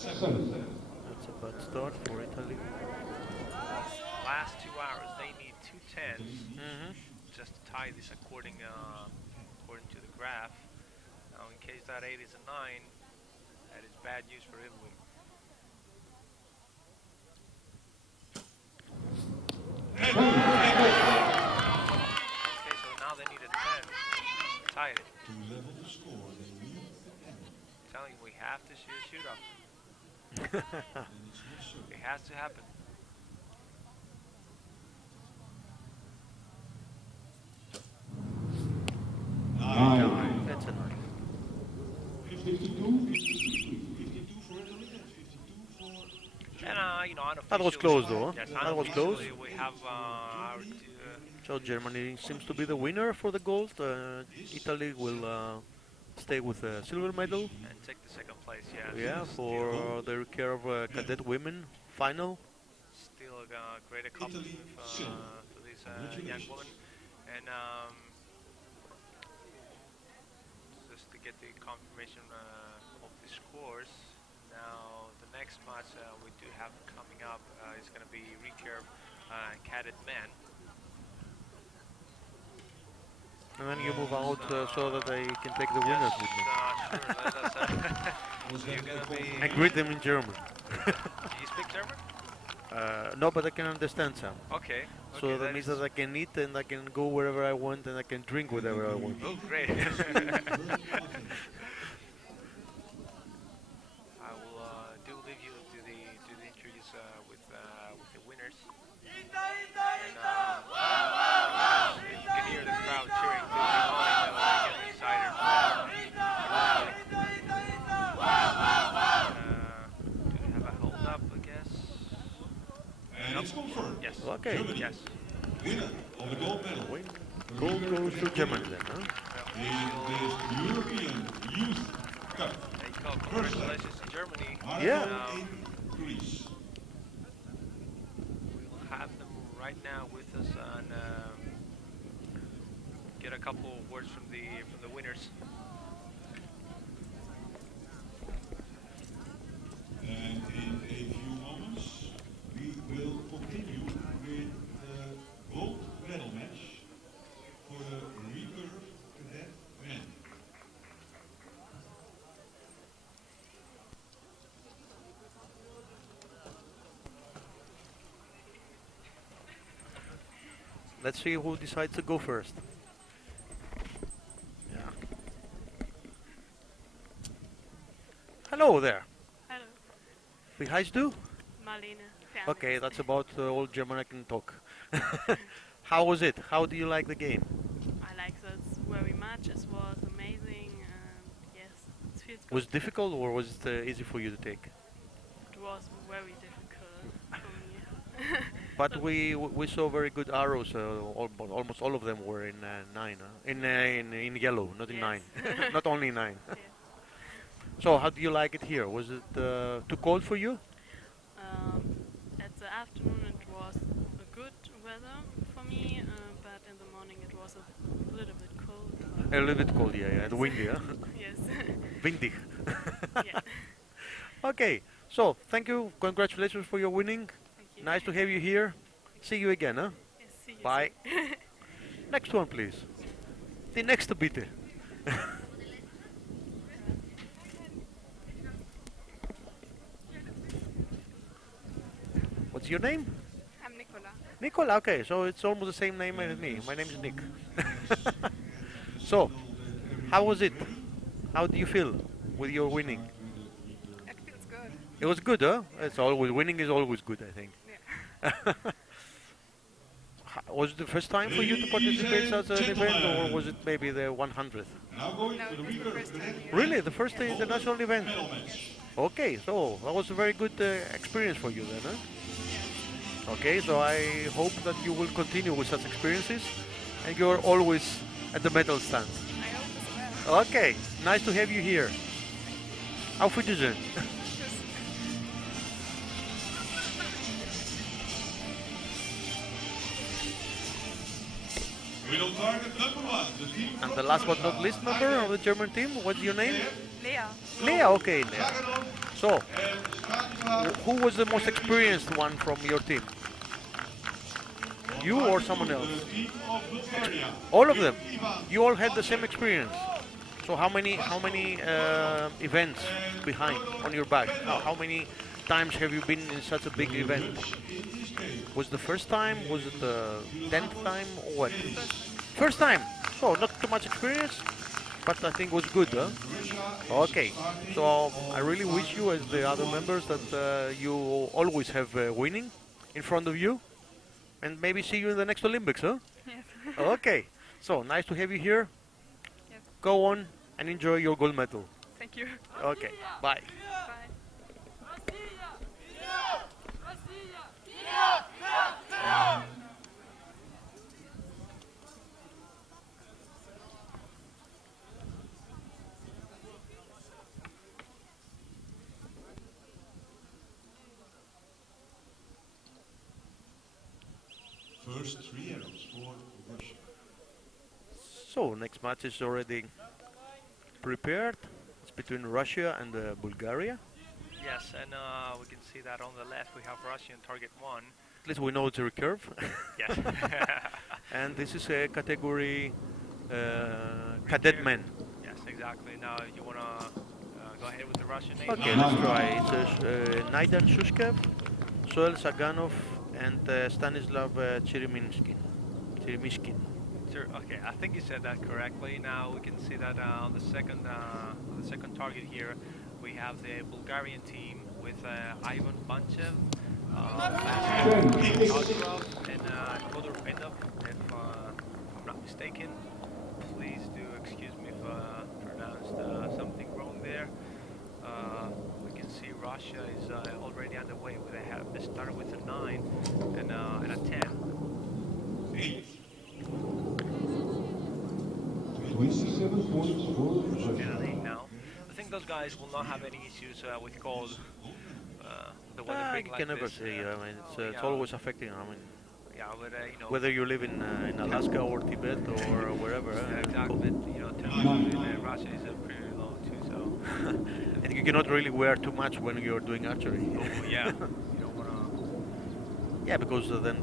That's a bad start for Italy. Last 2 hours, they need 2 10s Mm-hmm. just to tie this according to the graph. Now, in case that 8 is a 9, that is bad news for Italy. Okay, so now they need a 10 to tie it. To level the score, they need a 10. I'm telling you, we have to see a shootout. And it's not certain. It has to happen. That's a 9. 52, 52 for Italy and 52 for And you know, That was close though, huh? yes, That was close. unofficially we have our So Germany seems to be the winner for the gold. Italy will stay with the silver medal. and take the second place. Yeah. Yeah, for the recurve cadet women final. Still a great accomplishment for these young women. And just to get the confirmation of the scores. Now the next match we do have coming up is going to be recurve cadet men. And then you move out so that they can take the winners with me. Sure, you're gonna be. And greet them in German. Do you speak German? No, but I can understand some. Okay. So okay, that means that I can eat and I can go wherever I want and I can drink whatever I want. Oh, great. I will do leave you to the interviews with the winners. And, you can hear the crowd cheering to the moment when they get excited. Do we have a hold up, I guess? And it's confirmed. Yes. Okay. Germany, Yes. winner of the gold medal Gold goes to Germany then, huh? in this European Youth Cup. There you go. Congratulations to Germany. Yeah. In Greece. We'll have them right now with us and get a couple words from the winners. And in a few moments, we will continue with the gold medal match for the recurve cadet men. Let's see who decides to go first. Yeah. Hello there. Wie heißt du? Marlene. Okay, that's about all German I can talk. How was it? How do you like the game? I like that very much. It was amazing, and yes, it feels good. Was it difficult or was it easy for you to take? It was very difficult for me. But we saw very good arrows. Almost all of them were in 9, in yellow, not in Yes. 9, not only 9. Yes. So how do you like it here? Was it too cold for you? At the afternoon it was a good weather for me, but in the morning it was a little bit cold. A little bit cold, yeah, and windy, huh? Yes. Windy. Yeah. Okay, so thank you, congratulations for your winning. Thank you. Nice to have you here. See you again, huh? Yes, see you Bye. soon. Next one, please. The next bitte. What's your name? I'm Nicola. Nicola, okay, so it's almost the same name as me. My name is Nick. So, how was it? How do you feel with your winning? It feels good. It was good, huh? It's always winning is always good, I think. Yeah. Was it the first time for you to participate in such an event, or was it maybe the 100th? Now going No, to the it was the winner first of the time. next Really, the first international event? medal match. Okay, so that was a very good experience for you then, huh? Okay, so I hope that you will continue with such experiences and you're always at the medal stand. I hope as well. Okay, nice to have you here. Auf Wiedersehen. With on target number 1, the team And from the last but not Russia, least member of the German team, what's your name? Lea. Lea, okay, Lea. Zaganov So, and Stanislav. who was the most experienced one from your team? You or someone else? The team of Bulgaria. All of them. Ivan. You all had the same experience. So how many events behind on your back? How many times have you been in such a big event? Was the first time? Was it the 10th time or what? First time. So not too much experience, but I think it was good, huh? Okay. So I really wish you, as the other members, that you always have winning in front of you, and maybe see you in the next Olympics, huh? Yes. Okay. So nice to have you here. Yes. Go on and enjoy your gold medal. Thank you. Okay. Bye. Bye. First 3 arrows for Russia. So next match is already prepared. It's between Russia and Bulgaria. Yes, and we can see that on the left we have Russia in target 1. At least we know it's a recurve. Yes. And this is a category cadet men. Yes, exactly. Now you want to go ahead with the Russian name? Okay, let's try. It's Naidan Shushkev, Soel Saganov, and Stanislav Cheremishkin. Sure. Okay, I think you said that correctly. Now we can see that on the second target here, we have the Bulgarian team with Ivan Banchev, Azarov, and Kodor Pedov, if I'm not mistaken. Please do excuse me if I pronounced something wrong there. We can see Russia is already underway. They started with a 9 and a 10. 8. 27 points for And an Russia. 8 now. I think those guys will not have any issues with cold. The weather You being like can never this. say. I mean, it's yeah. always affecting. I mean, Yeah, but you know. whether you live in Alaska or Tibet or wherever. Yeah, exactly. But, you know, temperature in Russia is pretty low too. So. And you cannot really wear too much when you're doing archery. Oh, yeah. You don't wanna. Yeah, because then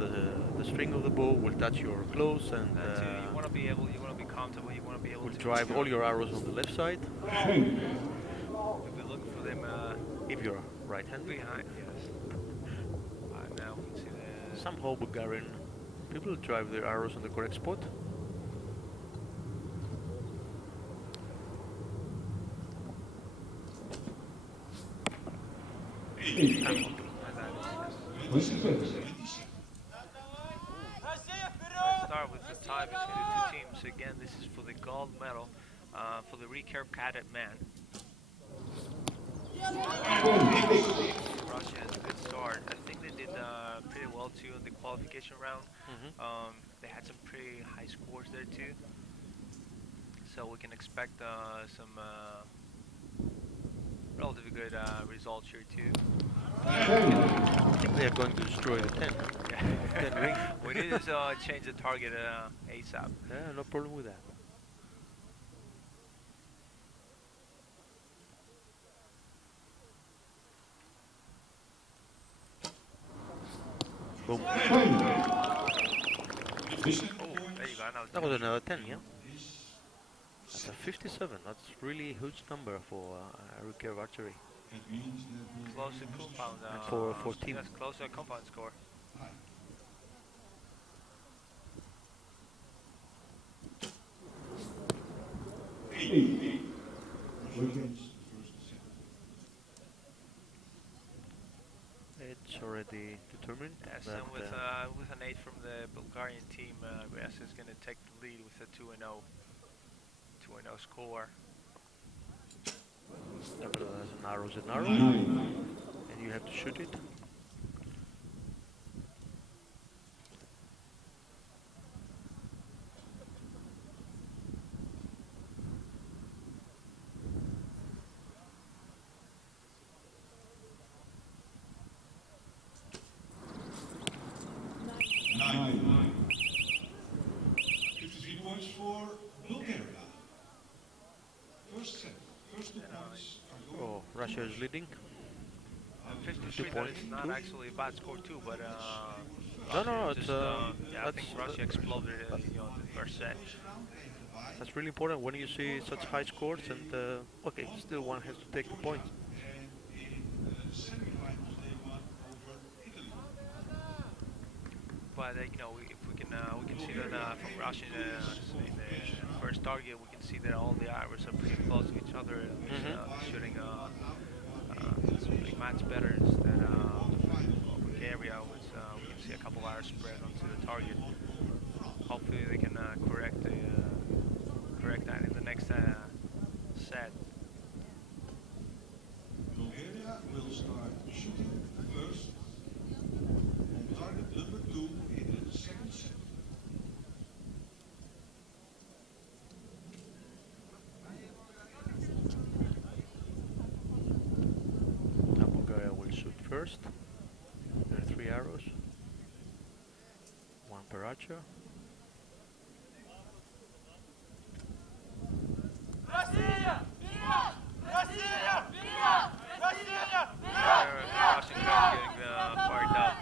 the string of the bow will touch your clothes and You wanna be able. You wanna be comfortable. You wanna be able will to drive all your arrows on the left side We'll be looking for them if you're right-handed. behind. Yes. Now we can see the. Somehow Bulgarian people drive their arrows on the correct spot. 26. Let's start with the tie between the two teams. Again, this is for the gold medal for the recurve cadet man. Russia has a good start. I think they did pretty well too in the qualification round. They had some pretty high scores there too. So we can expect some relatively good results here too. I think they are going to destroy the 10. Yeah. 10 ring. We need to change the target ASAP. Yeah, no problem with that. Boom. Oh, there you go. That was another 10, yeah? That's a 57. That's really a huge number for recurve archery. Close to compound. For team. Yes, close to a compound score. It's already determined. Yes, that, and with an 8 from the Bulgarian team, Rias is going to take the lead with a 2-0 score. As an arrow is an arrow, and you have to shoot it. Nine. 53 points for Bulgaria. First set. First 2 points are going. Oh, Russia is leading. 53, that is not actually a bad score too, but No, just, it's yeah, I think Russia exploded in the first set. that's really important when you see such high scores. And okay, still one has to take the point. And in the semifinals, they won over Italy. But if we can see that from Russia in the first target, we can see that all the arrows are pretty close to each other. Shooting something much better instead of Bulgaria, which we can see a couple arrows spread onto the target. Hopefully they can correct that in the next set. Bulgaria will start shooting first on target number 2 in the second set. Now Bulgaria will shoot first. There are 3 arrows, 1 per archer. Russian crowd getting fired up.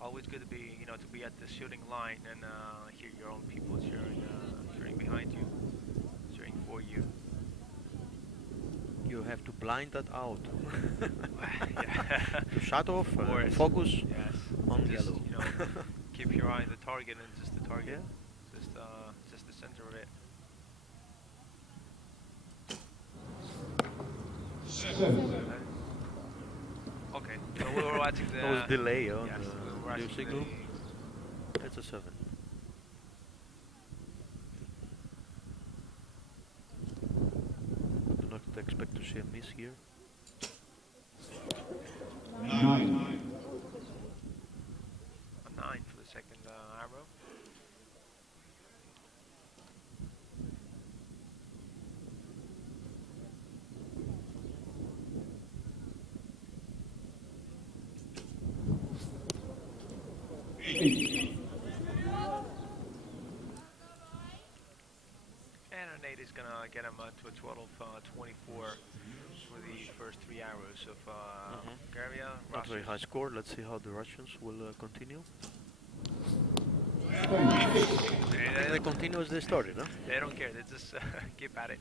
Always good to be at the shooting line and hear your own people cheering behind you, cheering for you. You have to blind that out. Yeah. To shut off, Or focus yes. on Just, yellow. Keep your eye on the target and just the target, just the center of it. 7. Okay, so we were watching the. That was delay on yes, we were the watching new signal. It's a 7. Do not expect to see a miss here. 9. A 9 for the second arrow. And an 8 is gonna get him to a total of 24 for the first 3 arrows of Bulgaria. Not very Russia. high score. Let's see how the Russians will continue. They continue as they started, huh? They don't care. They just keep at it.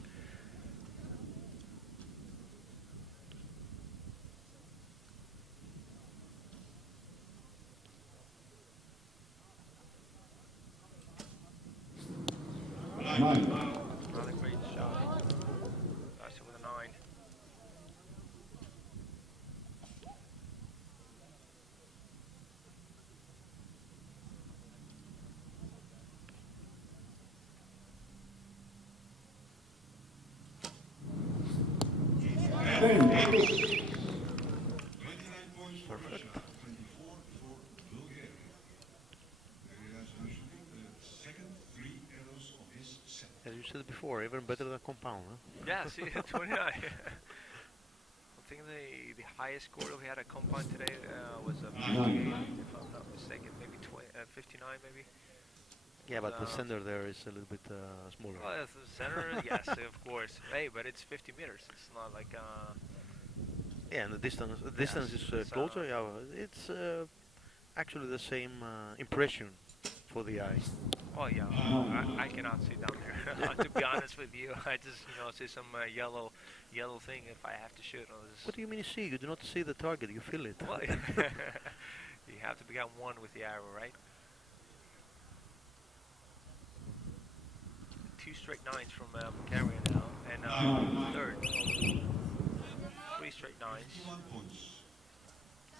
Nine. Not a great shot. As you said before, even better than compound, huh? Yeah, see, 29. I think the highest score we had at compound today was 58, if I'm not mistaken. Maybe 59, maybe. Yeah, but the Uh, center there is a little bit smaller. Well, as the center, yes, of course. Hey, but it's 50 meters. It's not like Yeah, and the distance is it's, closer. Yeah, it's actually the same impression for the eye. oh yeah, I cannot see down there. To be honest with you, I just see some yellow thing if I have to shoot. What do you mean you see? You do not see the target. You feel it. Well, you have to become one with the arrow, right? 2 straight nines from Bulgaria now, and third. 3 straight nines. 51 points.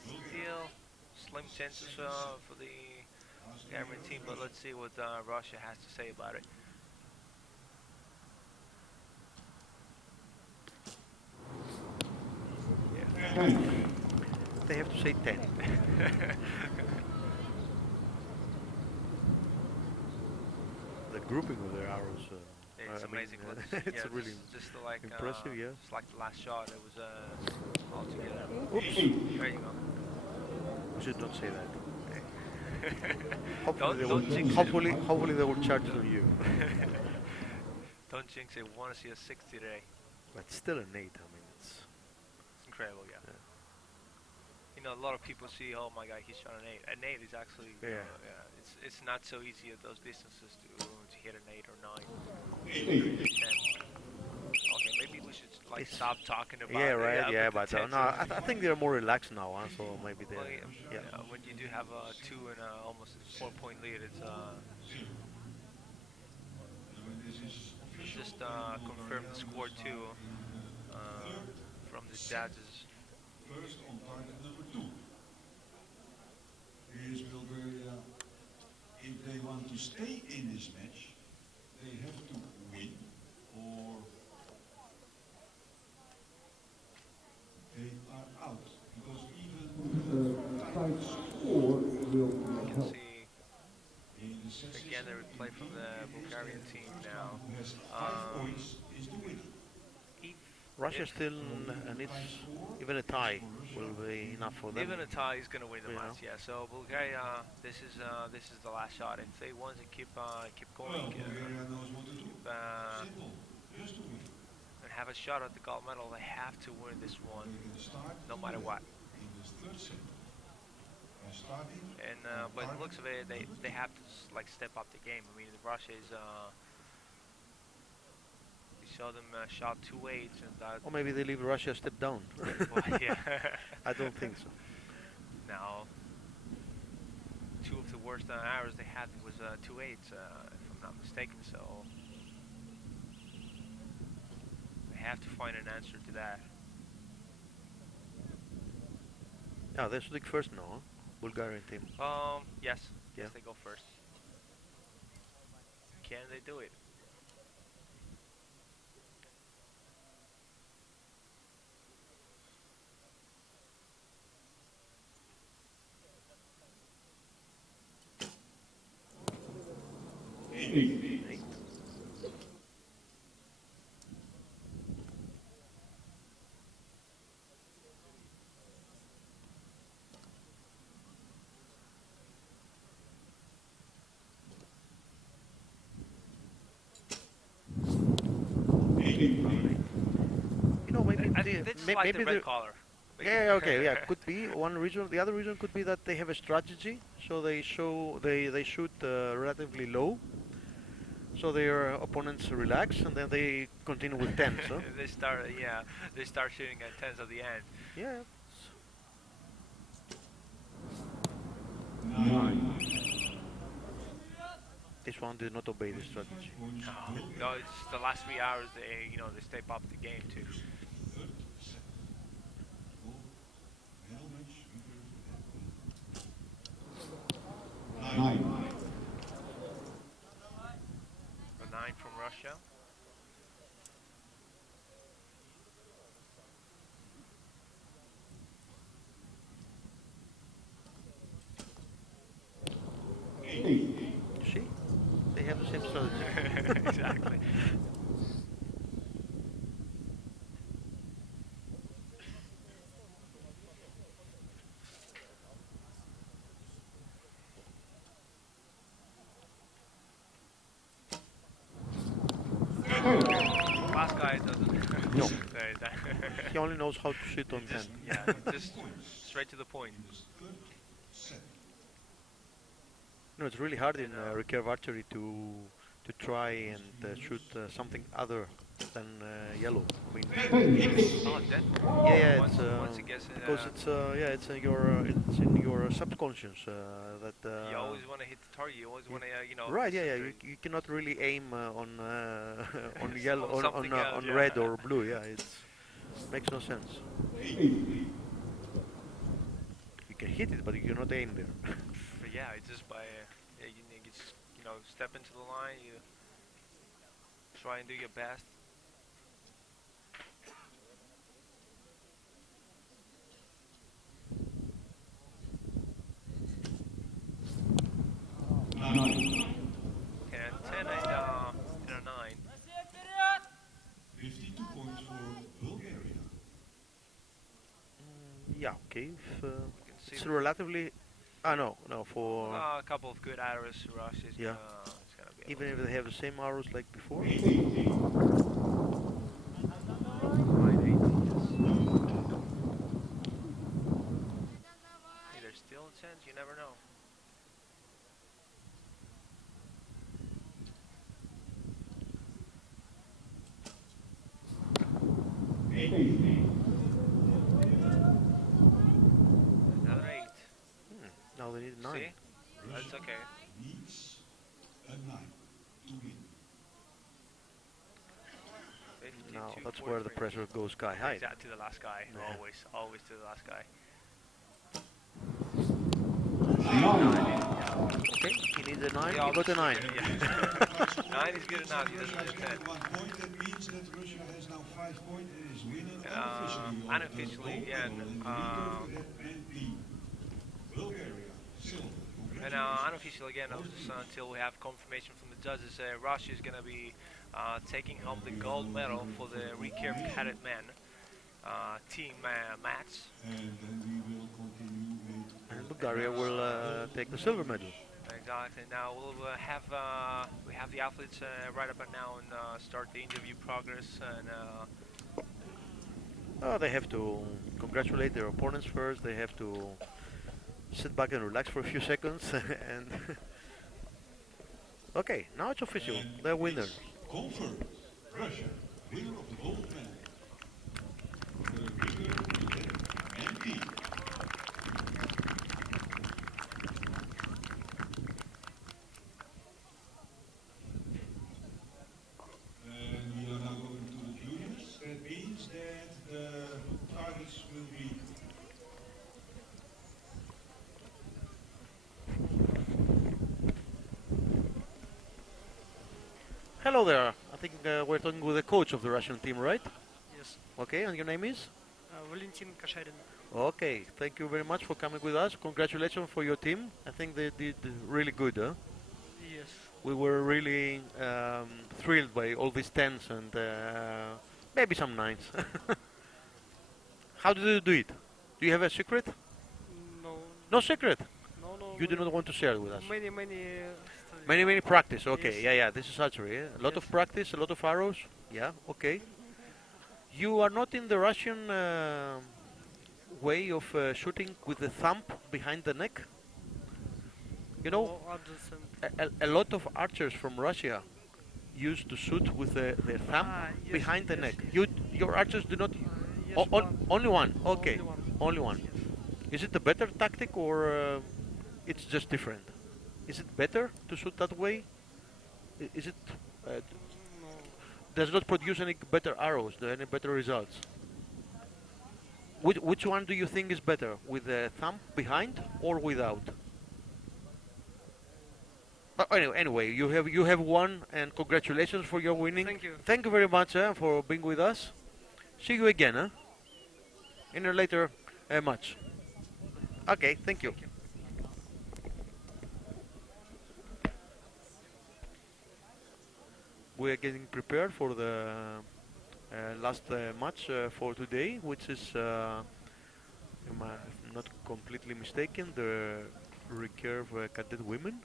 Still slim chances for the Bulgarian team, but let's see what Russia has to say about it. They have to say 10. The grouping of their arrows. It's amazing. It's really just like impressive, yeah. Just like the last shot, it was all together. Oops. There you go. We should not say that. Don't jinx it. Hopefully they will charge it on you. Don't jinx it. We want to see a 60 today. But still an 8. I mean, it's Incredible, yeah. A lot of people see, oh my God, he shot an 8. An 8 is actually, it's not so easy at those distances to hit an 8 or 9. 10. Okay, maybe we should stop talking about it. Yeah, right. Yeah, but the no, I think they're more relaxed now, so maybe they. Well, Yeah. when you do have a 2 and almost a 4-point lead, it's just confirm the score too from the judges. First on target number 2 is Bulgaria. If they want to stay in this match, they have to win or they are out. Because even The tight score will help. See in the sets again the replay from the Bulgarian team now. who has 5 points is the winner. Russia still needs even a tie will be enough for them. Even a tie is going to win the Yeah. match, yeah. So Bulgaria, this is the last shot. If they want to keep going, Well, Bulgaria knows what to do. Simple, just to win. and have a shot at the gold medal, they have to win this one, They can start no matter what. in this third set. And starting And by the looks of it, they have to step up the game. I mean, Russia is. We saw them shot 2 8s, and that. Or maybe they leave Russia a step down. Well, yeah. I don't think so. Now, 2 of the worst arrows they had was 2 8s, if I'm not mistaken. So they have to find an answer to that. Yeah, they should take first now, huh? Bulgarian team. Yes. Yeah. Yes, they go first. Can they do it? Maybe I think that's like the red collar. Yeah, okay, yeah, could be one reason. The other reason could be that they have a strategy, so they shoot relatively low, so their opponents relax, and then they continue with 10. So they start shooting at 10s at the end. yeah. 9. This one did not obey the strategy. No, it's the last 3 hours. They step up the game too. Nine. A 9 from Russia. Eight. You see, they have the same strategy. Exactly. Last guy doesn't. No. Say that. He only knows how to shoot on 10. Yeah, just straight to the point. No, it's really hard in recurve archery to try and shoot something other than yellow. I mean, Oh, that. yeah, Once it gets because it's in your subconscious that. you always want to hit the target. You always want to, Right, yeah. You concentrate. cannot really aim on on yellow, On something else, on yeah. red or blue. Yeah, it makes no sense. You can hit it, but you cannot aim there. But yeah, it's just by you just step into the line. You try and do your best. And 10 and a 9. 52 points for Bulgaria. Yeah, okay. If, You can see it's relatively. No, for a couple of good arrows rushes. Yeah. It's gonna be even if they have the same arrows like before. Line 80, yes. There's still a chance. You never know. Another 8. Now they need 9. See? That's okay. Needs a 9 to win. Now 52, that's where the 43. pressure goes sky high. Exactly, to the last guy. Yeah. Always to the last guy. Okay, he needs a 9, Yeah, he got a 9. Yeah. 9 is good enough. He doesn't need 10. 1 point, that means that Russia has now 5 points and is winning unofficially. Unofficially again. And the Bulgaria, silver. And unofficial again, until we have confirmation from the judges, Russia is going to be taking home the gold medal for the recurve cadet men team match. And then we will continue with. And Bulgaria will take the silver medal. Exactly. Now we'll we have the athletes right about now and start the interview progress. And They have to congratulate their opponents first. They have to sit back and relax for a few seconds. And okay, now it's official. They're winners. Confirmed. Russia, winner of the gold medal. The recurve cadet and team. And we are now going to the juniors. That means that the targets will be Hello there. I think we're talking with the coach of the Russian team, right? Yes, Okay, and your name is? Valentin Kasharin. Okay, thank you very much for coming with us. Congratulations for your team. I think they did really good, huh? Yes, We were really thrilled by all these 10s and maybe some 9s. How did you do it? Do you have a secret? no, No secret. no. You do not want to share it with us. Many. Many practice. Okay, Yes. yeah. This is archery. Yeah? A lot of Yes. practice, a lot of arrows. Yeah. Okay. You are not in the Russian way of shooting with the thumb behind the neck. You know, No, understand. a lot of archers from Russia used to shoot with their thumb Yes, behind the yes, neck. yes. Your archers do not. Yes, one. Only one. Okay, Only one. only one. Yes. Is it a better tactic or it's just different? Is it better to shoot that way? Is it No, does not produce any better arrows, any better results? Which one do you think is better, with the thumb behind or without? Anyway, you have won, and congratulations for your winning. Thank you. Thank you very much for being with us. See you again, in a later match. Okay, thank you. We are getting prepared for the last match for today, which is, if I'm not completely mistaken, the recurve cadet women.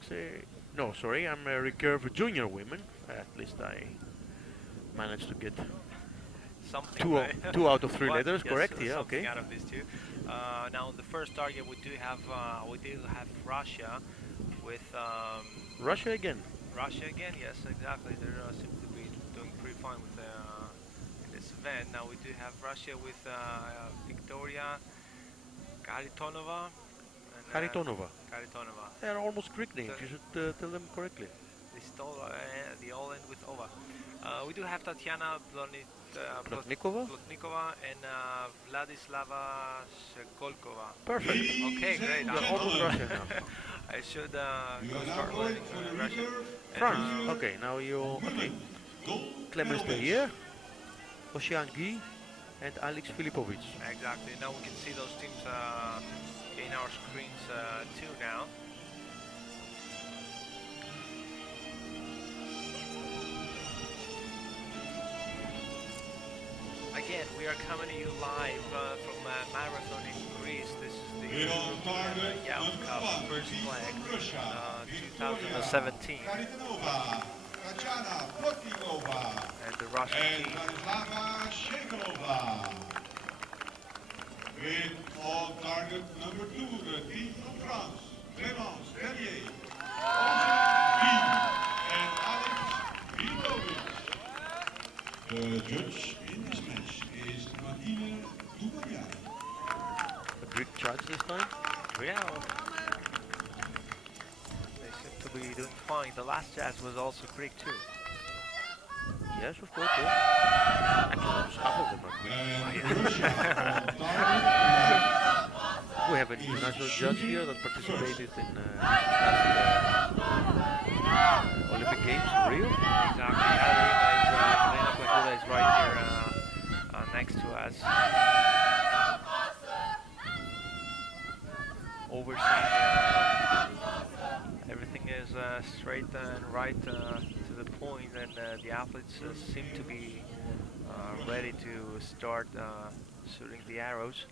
Alexei. No, sorry, I'm a recurve junior women. At least I managed to get Something, two, right? two out of three But letters, yes, correct? Yeah, something okay. out of these two. Now on the first target we do have Russia with Russia again. Russia again. Yes, exactly. They seem to be doing pretty fine with in this event. Now we do have Russia with Victoria Karitonova. And, Haritonova. Karitonova. They are almost Greek names. You should tell them correctly. They all end with Ova. We do have Tatiana Plotnikova? Plotnikova and Vladislava Shekolkova. Perfect. Okay, great. You're almost Russian now. I should go start learning Russian. France. Okay, now you. Okay. Clemens Perrier, Ocean Guy, and Alex Filipovic. Exactly. Now we can see those teams in our screens too now. Again, we are coming to you live from Marathon in Greece. This is the Youth Cup first leg, 2017. And the Russian team. With on target number 2, the team from France, Clémence Perrier, and Alex Filipovic. The judge in this match is Martina Dubayai. A Greek judge this time? Yeah. They seem to be doing fine. The last jazz was also Greek too. Yes, of course. Yeah. Actually, almost half of them are Greek. We have an international judge here that participated in last Olympic Games in Rio. Exactly. Helena Quentuda is right here next to us. Overseeing everything is straight and right to the point, and the athletes seem to be ready to start shooting the arrows.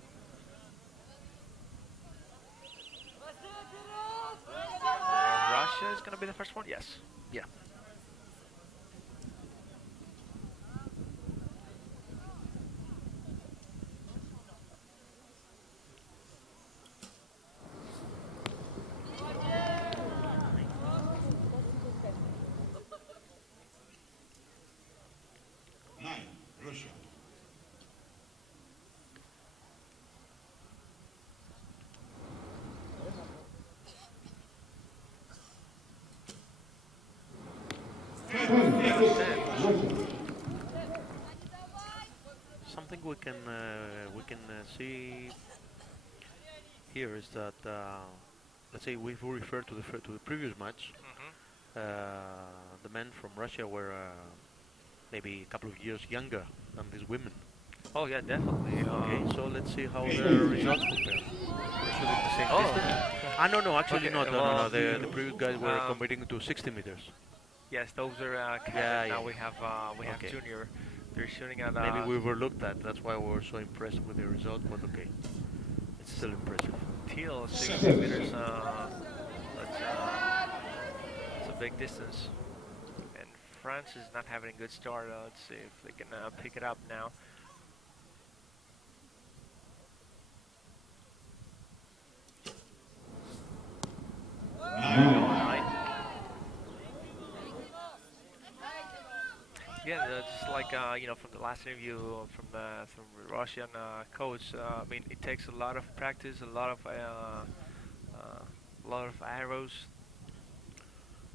Russia is going to be the first one? Yes. Yeah. Russia. Something we can see here is that let's say we refer to the previous match. The men from Russia were maybe a couple of years younger than these women. Oh yeah, definitely. Okay, so let's see how their results compare. They're shooting the same distance. No, actually Okay, not. well, The previous guys were competing to 60 meters. Yes, those are cadet. Yeah, Now yeah. we have Okay. junior. They're shooting at Maybe we overlooked that. That's why we were so impressed with the result. But okay, it's still impressive. teal 60 meters. That's a big distance. And France is not having a good start. Let's see if they can pick it up now. Yeah, that's like from the last interview from the Russian coach. I mean, it takes a lot of practice, a lot of arrows.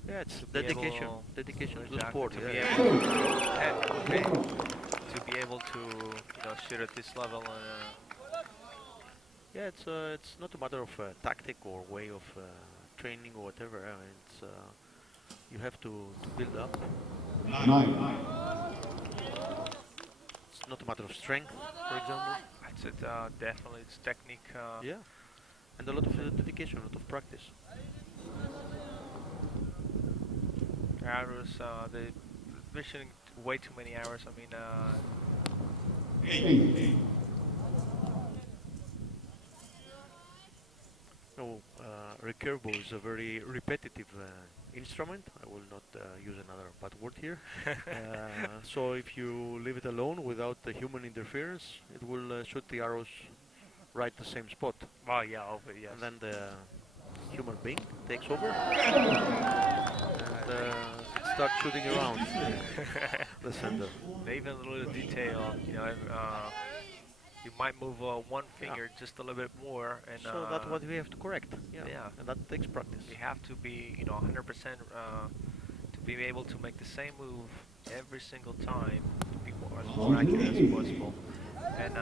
Yeah, it's to be dedication, able- dedication to the exactly, sport. to Yeah, be yeah. able to be able to shoot at this level. Yeah, it's not a matter of tactic or way of training or whatever. It's you have to build up. It's not a matter of strength, for example. That's it. Definitely, it's technique. Yeah, and a lot of dedication, a lot of practice. Arrows. They're shooting way too many arrows. I mean. No, curveball is a very repetitive instrument. I will not use another bad word here. So if you leave it alone without the human interference, it will shoot the arrows right the same spot. Oh yeah, over yes. And then the human being takes over and starts shooting around the center. They even a little detail, you know, you might move one finger just a little bit more, and so that's what we have to correct. Yeah. And that takes practice. You have to be, you know, 100% to be able to make the same move every single time to be as more accurate as possible. And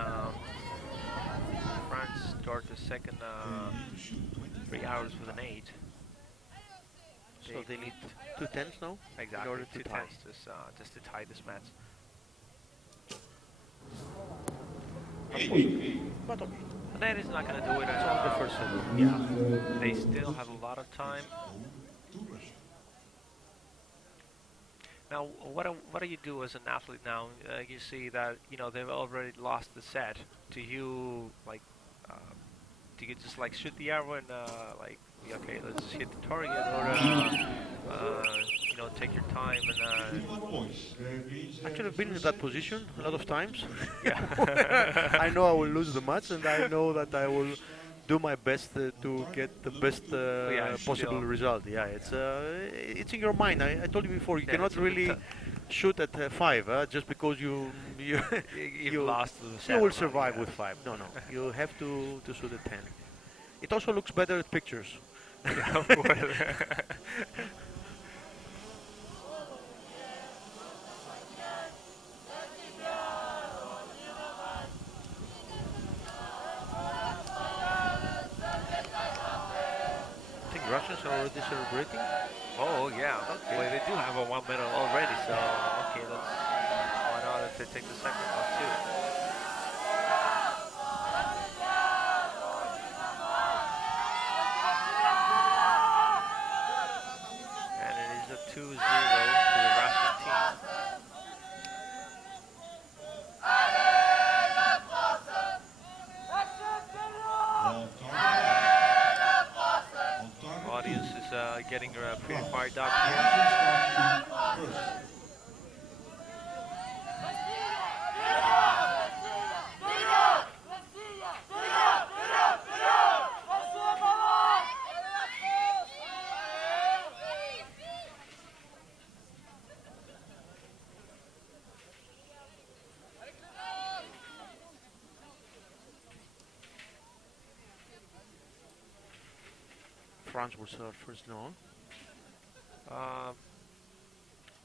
France start the second 3 hours with an 8. So they need 2 tens now? Exactly, in order to 2 tie. tens just to tie this match. But okay. And that is not going to do it It's on the first set. Yeah, they still have a lot of time. Now, what do you do as an athlete now? You see that, you know, they've already lost the set. Do you, like, do you just, like, shoot the arrow and, like, okay, let's hit the target, or, you know, take your time and... Actually, I've been in that position a lot of times. Yeah. I know I will lose the match, and I know that I will do my best to get the best possible result. Yeah, it's in your mind. I told you before, you cannot really shoot at 5 just because you lost the set. You will survive with 5. No, you have to shoot at 10. It also looks better at pictures. Yeah, of course. Russians are already celebrating? Oh, yeah. Okay. Well, they do have a 1 medal already, so okay, why not if they take the second one too? And it is a 2-0 to the Russian team. Audience is getting pretty fired up here. France will start first now.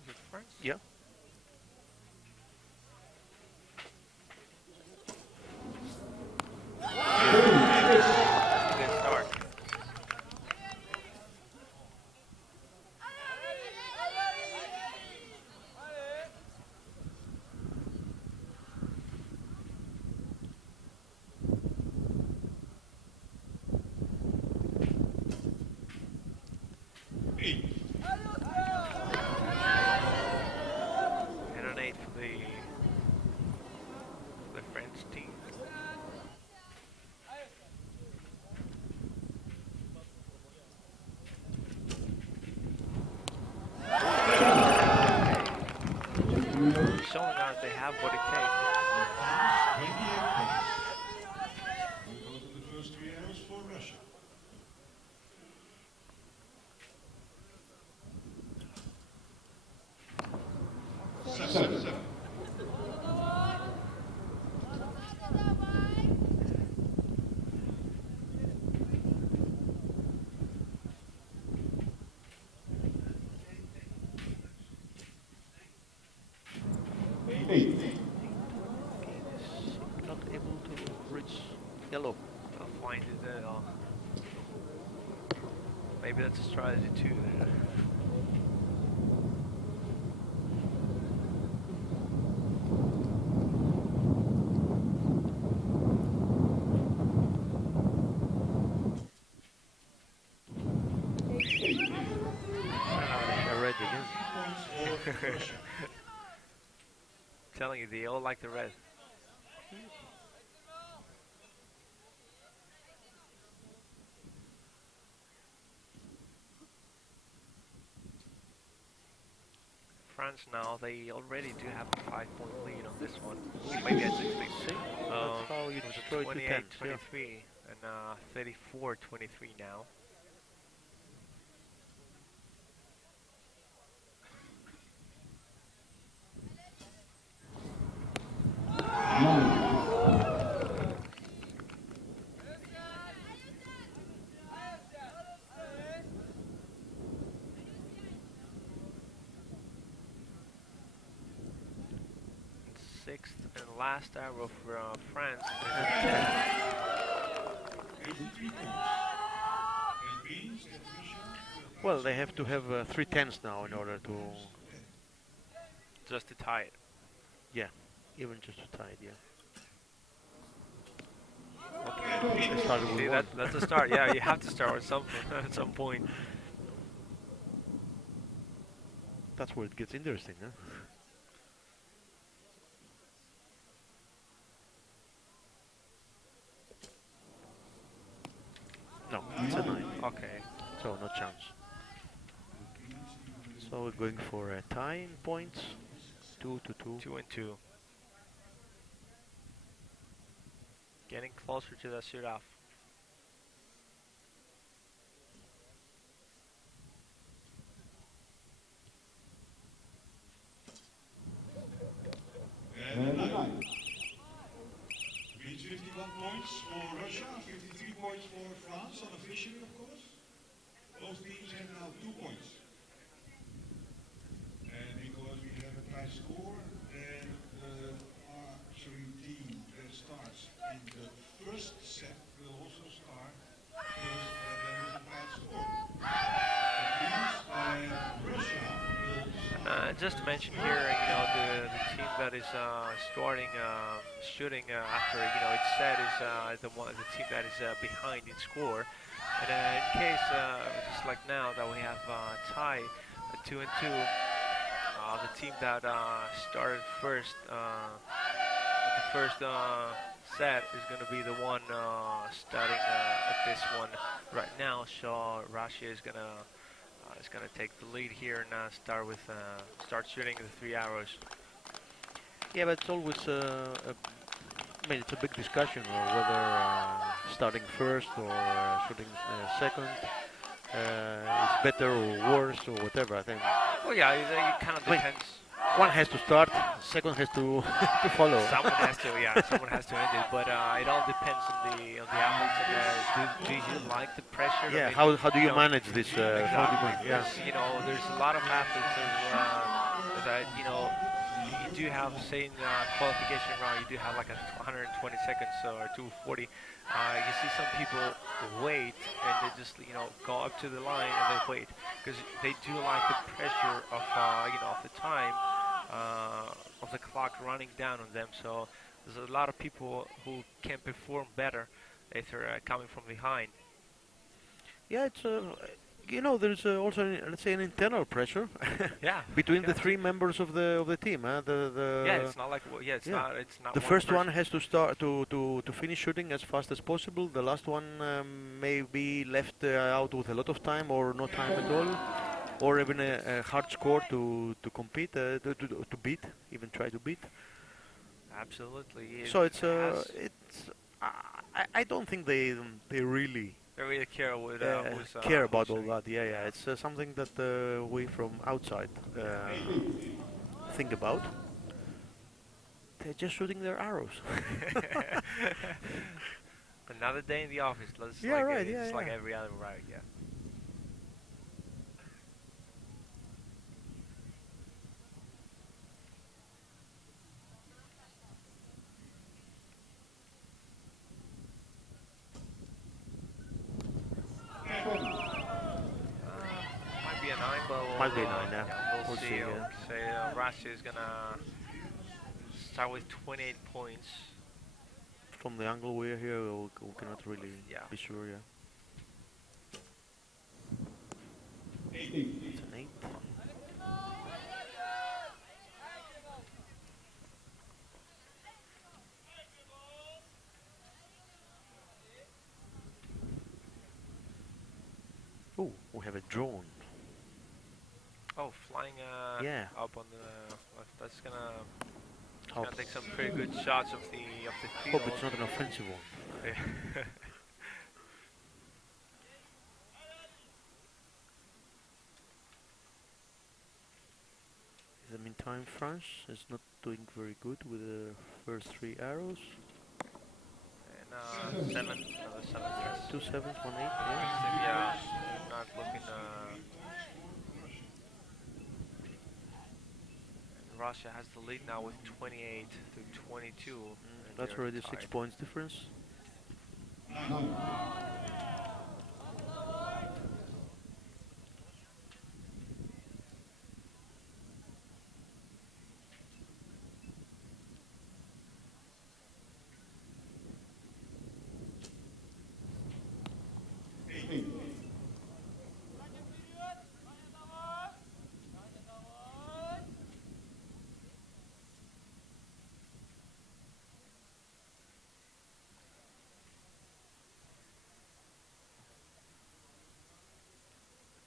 Is it France? Yeah. Good start. And an 8 for the French team. Showing out they have what it takes. 28 points. We go to the first 3 arrows for Russia. Seven. Eight. Not able to reach yellow. I'll find it there. Maybe that's a strategy too. Red again. Telling you, they all like the red. France now. They already do have a 5-point lead on this one. Maybe at 16. See? That's how you It was destroy two tens. Yeah. 28-23 and 34-23 now. Sixth and last arrow for France is a 10. Well, they have to have 3 tens now in order to, Just to tie it. yeah, even just to tie it, yeah. Okay. They started with See, one. that's a start. Yeah, you have to start with something at some point. That's where it gets interesting, huh? No, it's a 9. Okay. So no chance. So we're going for a tie in points. 2-2. 2-2. Getting closer to the shoot-off. And means 51 points for Russia, 53 points for France, unofficially of course. Both teams have now 2 points. And because we have a tie score, then the archery team that starts in the first set will also start because there is a tie score. That means Russia will start. Just to mention here, the team that is starting shooting after, it said is the team that is behind in score. And in case, just like now that we have tie at 2-2, the team that started first, at the first set is going to be the one starting at this one right now. So Russia is going to take the lead here and start shooting the 3 arrows. Yeah, but it's always I mean, it's a big discussion whether starting first or shooting second is better or worse or whatever. I think. Well, yeah, it kind of depends. One has to start, second has to to follow. Someone has to, someone has to end it. But it all depends on the athletes. Do you like the pressure? Yeah, I mean, how do you manage this? Exactly. Yeah. There's a lot of athletes that you do have, say in qualification round, you do have like 120 seconds or 240. You see some people wait and they just go up to the line and they wait because they do like the pressure of of the time of the clock running down on them. So there's a lot of people who can perform better if they're coming from behind. Yeah, it's there's also let's say an internal pressure. Yeah. Between the 3 members of the team. It's not like it's not the one first person. one has to start to finish shooting as fast as possible. The last one may be left out with a lot of time or no time at all, or even a hard score to compete to beat, even try to beat. Absolutely. So it's I don't think they really care with care about all that. Yeah. It's something that we from outside think about. They're just shooting their arrows. Another day in the office. It's like every other, right? Yeah. Might be a 9, but Might be a 9, yeah. We'll see. Yeah. Say Russia is gonna start with 28 points. From the angle we're here, we cannot really be sure. Yeah. It's an 8. Oh, we have a drone. Oh, flying Yeah. up on the. That's gonna. It's Hope, gonna take some pretty good shots of the hope field. it's not an offensive one. Yeah. In the meantime, France is not doing very good with the first 3 arrows. And 7, another 7 yes. 2 sevens, 1 8. Yeah. Yeah, not looking. And Russia has the lead now with 28 to 22. And That's they're already tied. 6 points difference.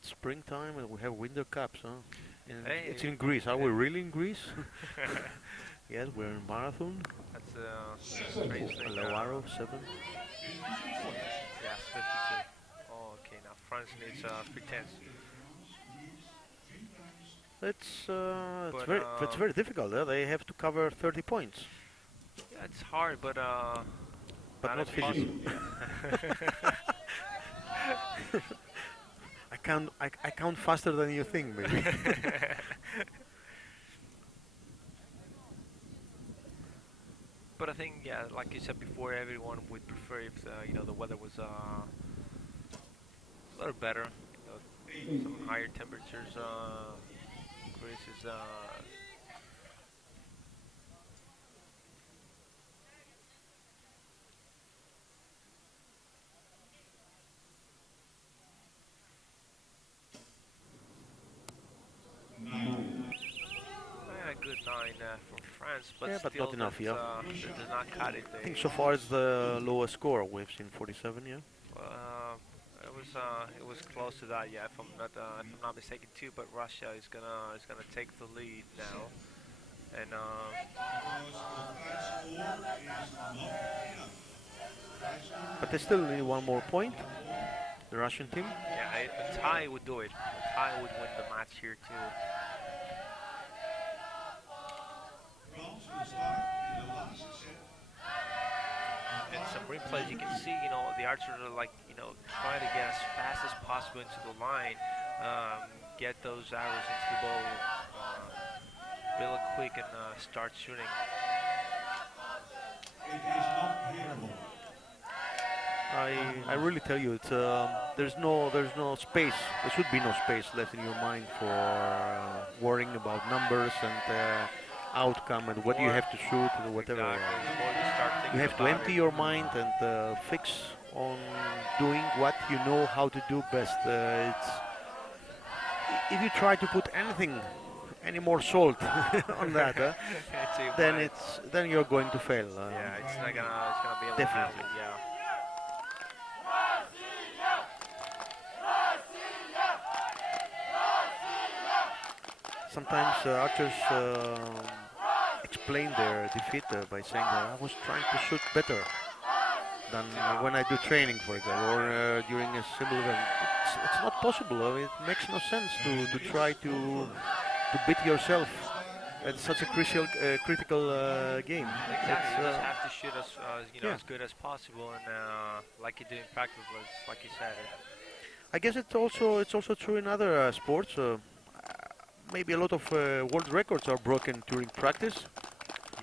Springtime and we have winter cups, huh? And Hey. it's in Greece. Are we really in Greece? Yes, we're in marathon. That's a strange thing. Low arrow, 7. Yes, 52. Oh, okay. Now France needs 3/10. It's very difficult. They have to cover 30 points. Yeah, it's hard, but But not physically. impossible. I count faster than you think, maybe. But I think, yeah, like you said before, everyone would prefer if the weather was a little better. Some higher temperatures. Greece is a good 9 from France, but Yeah, but still not enough, that's, yeah. that does not cut it. I think so far it's the lowest score we've seen, 47. Yeah. It was close to that, yeah. If I'm not mistaken, too. But Russia is gonna take the lead now, and But they still need one more point. The Russian team. yeah, a tie would do it. A tie would win the match here too. France will start in the last set. And some replays, you can see, the archers are like, trying to get as fast as possible into the line, get those arrows into the bow really quick, and start shooting. It is not hearable. I really tell you, it's there's no space. There should be no space left in your mind for worrying about numbers and outcome and what you have to shoot or whatever. Exactly. Before you start You thinking have to about empty it. your mind and fix on doing what you know how to do best. If you try to put any more salt on that, then you're going to fail. Yeah, it's gonna be able Definitely. to happen, yeah. Sometimes archers explain their defeat by saying that I was trying to shoot better than when I do training, for example, or during a simple event. It's not possible. I mean, it makes no sense to try to beat yourself at such a critical game. Exactly. You just It's, have to shoot yeah. as good as possible, and like you do in practice, like you said. I guess it's also true in other sports. Maybe a lot of world records are broken during practice,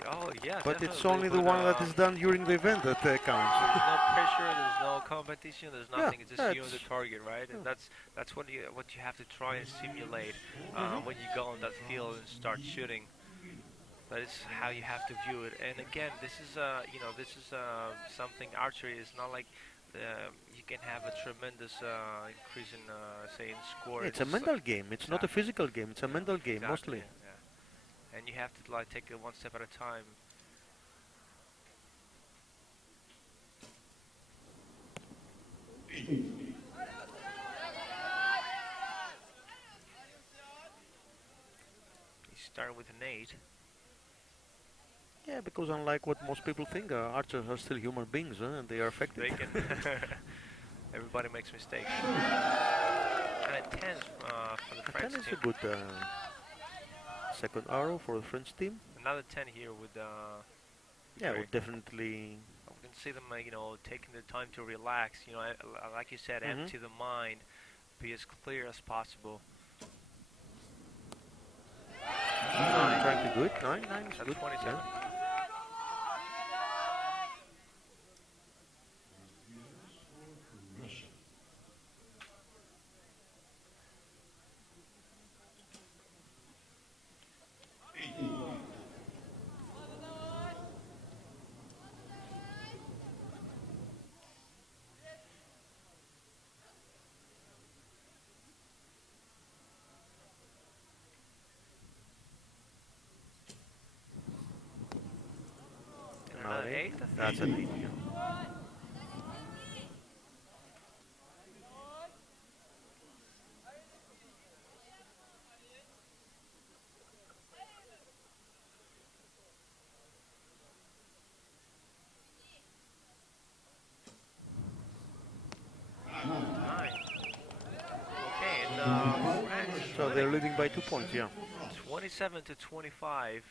Oh yeah, but it's definitely, only the but, one that is done during the event that counts. There's no pressure. There's no competition. There's Yeah, nothing. It's just you and the it's- target, right? And that's what you have to try and simulate when you go on that field and start shooting. That is how you have to view it. And again, this is something archery is not like you can have a tremendous increase in say in score. It's a mental game. It's not a physical game. It's a mental game Exactly, mostly. yeah. And you have to like take it one step at a time. started with an 8. Yeah, because unlike what most people think, archers are still human beings, and they are affected. They can. Everybody makes mistakes. And a 10 for the French 10 is team. a good second arrow for the French team. Another 10 here with. Yeah, Archery. would definitely. We can see them, taking the time to relax. Like you said, empty the mind, be as clear as possible. Trying to do it. 9 is That's good. 27. Yeah. Another 8. That's an 8. Yeah. Okay, and So they're leading by 2 points. Yeah. 27 to 25.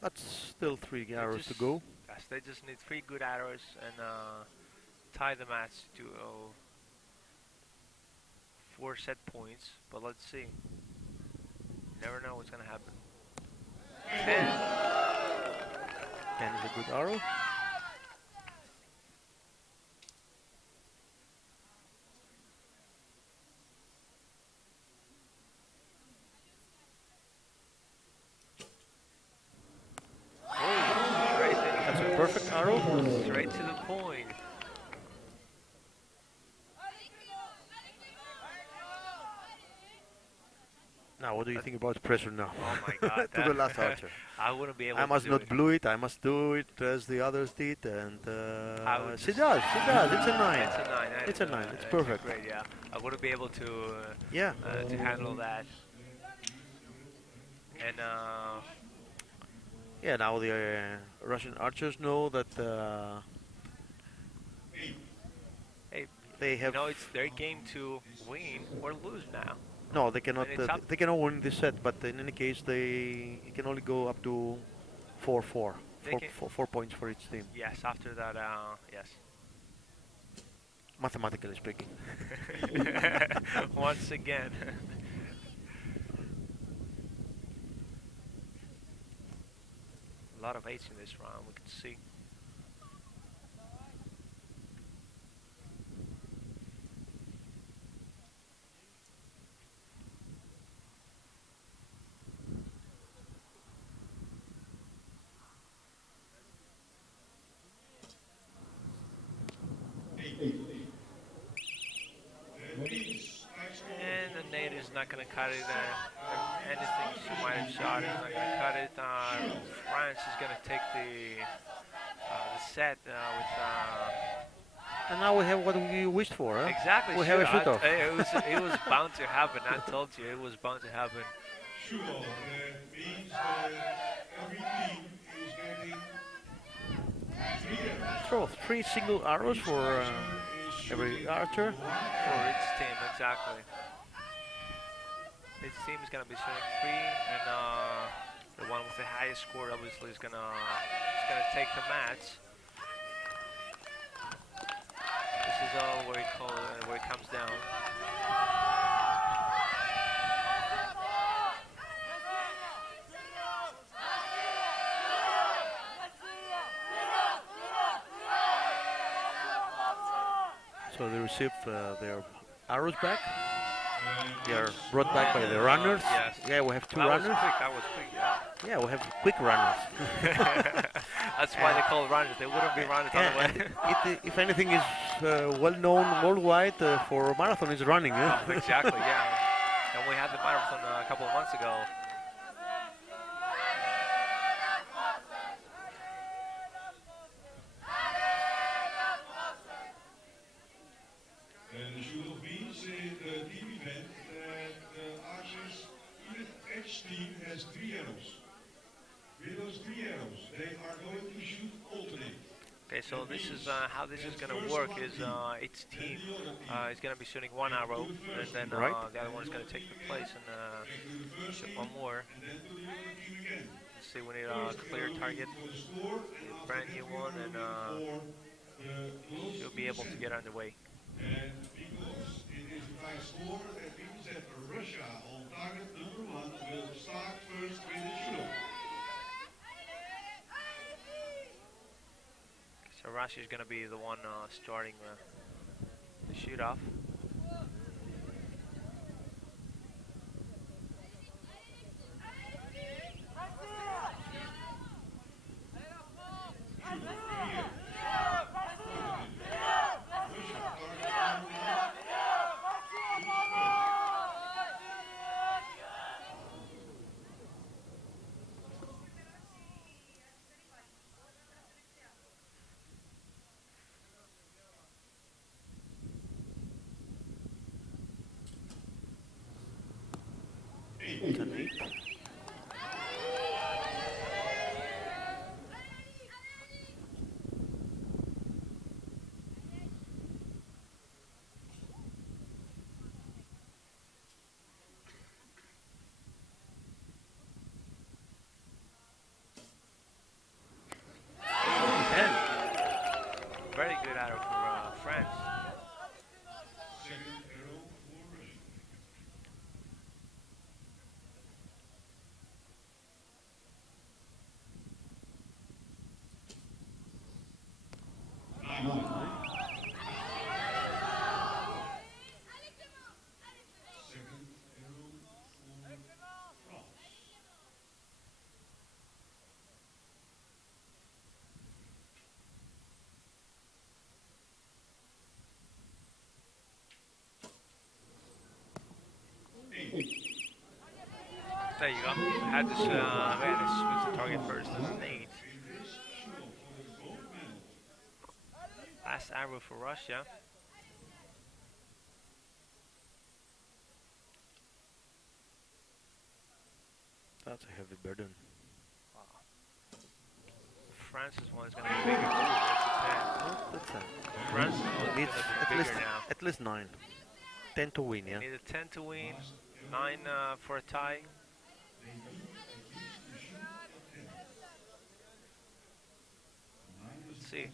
That's still 3 arrows to go. Yes, they just need 3 good arrows and tie the match to 4 set points. But let's see. Never know what's gonna happen. 10. 10 is a good arrow. That's a perfect arrow. Straight to the point. Now, what do you think about pressure now? Oh my God! To the last archer. I wouldn't be able. I must to not do it. blow it. I must do it as the others did, and I would she just- does. She does. It's a 9. It's a 9. It's a 9. It's That's perfect. Great. Yeah, I wouldn't be able to. Yeah. To handle that. And Yeah. Now the Russian archers know that hey, they have. it's their game to win or lose now. No, they cannot. And it's up- They cannot win this set, but in any case, they can only go up to 4-4. They can- 4 points for each team, Yes, after that, yes. mathematically speaking. Once again. A lot of 8s in this round, we can see. And the Nate is not going to cut it. Anything she might have shot is not going to cut it. France is going to take the set with. And now we have what we wished for, huh? Exactly. We have a shoot-off. It was bound to happen. I told you it was bound to happen. Shoot-off means every team is getting 3 arrows. Throw 3 single arrows for every archer. For each team, exactly. Each team is gonna be shooting 3, and the one with the highest score obviously is gonna take the match. This is all where it comes down. So they receive their arrows back. They are brought back by the runners. Yes. Yeah, we have 2 That runners. was quick. That was quick. Yeah. Yeah, we have quick runners. That's why they call it runners. They wouldn't be runners otherwise. If anything is well known worldwide for marathon, is running. Oh, exactly. Yeah. And we had the marathon a couple of months ago. And the shoot-off means in the team event that the archers, each team has 3 arrows. Okay, so this is how this is gonna work. Is each team is gonna be shooting one arrow, and then Right. the other one is gonna take the place and shoot one more. Let's see, we need a clear target, a brand new one, and she'll be able to get underway. And because it is a high score, that means that Russia on target number 1 will start first with the shooter. So Russia is gonna be the one starting the shoot off. Very good arrow for France. Second arrow for Russia. Second arrow for France. There you go. Had this was the target first. This is an 8. Last arrow for Russia. That's a heavy burden. France's one is going to be bigger. That's a 10. That's a France's one is needs going to be bigger now. at least 9. 10 to win, yeah. Need a 10 to win, 9 for a tie. Let's see.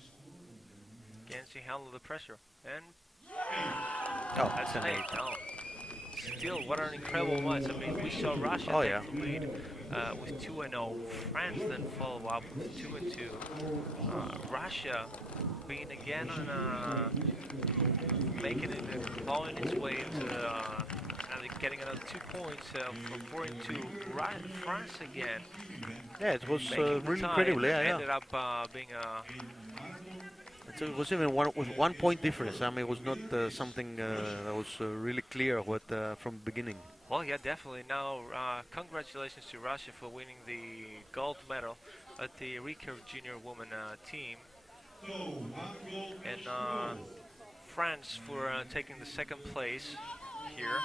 Can she handle the pressure? And Oh, that's it's an 8. 8. Oh. Still, what an incredible match. I mean, we saw Russia take the lead with 2-0. France then follow up with 2-2. Russia being again on making it, clawing its way into and getting another 2 points from 4-2. France again. Yeah, it was making the really tie, incredible. and Yeah, ended yeah. up being It was even with 1 point difference. I mean, it was not something that was really clear from the beginning. well, yeah, definitely. Now, congratulations to Russia for winning the gold medal at the recurve junior women team, and France for taking the second place here.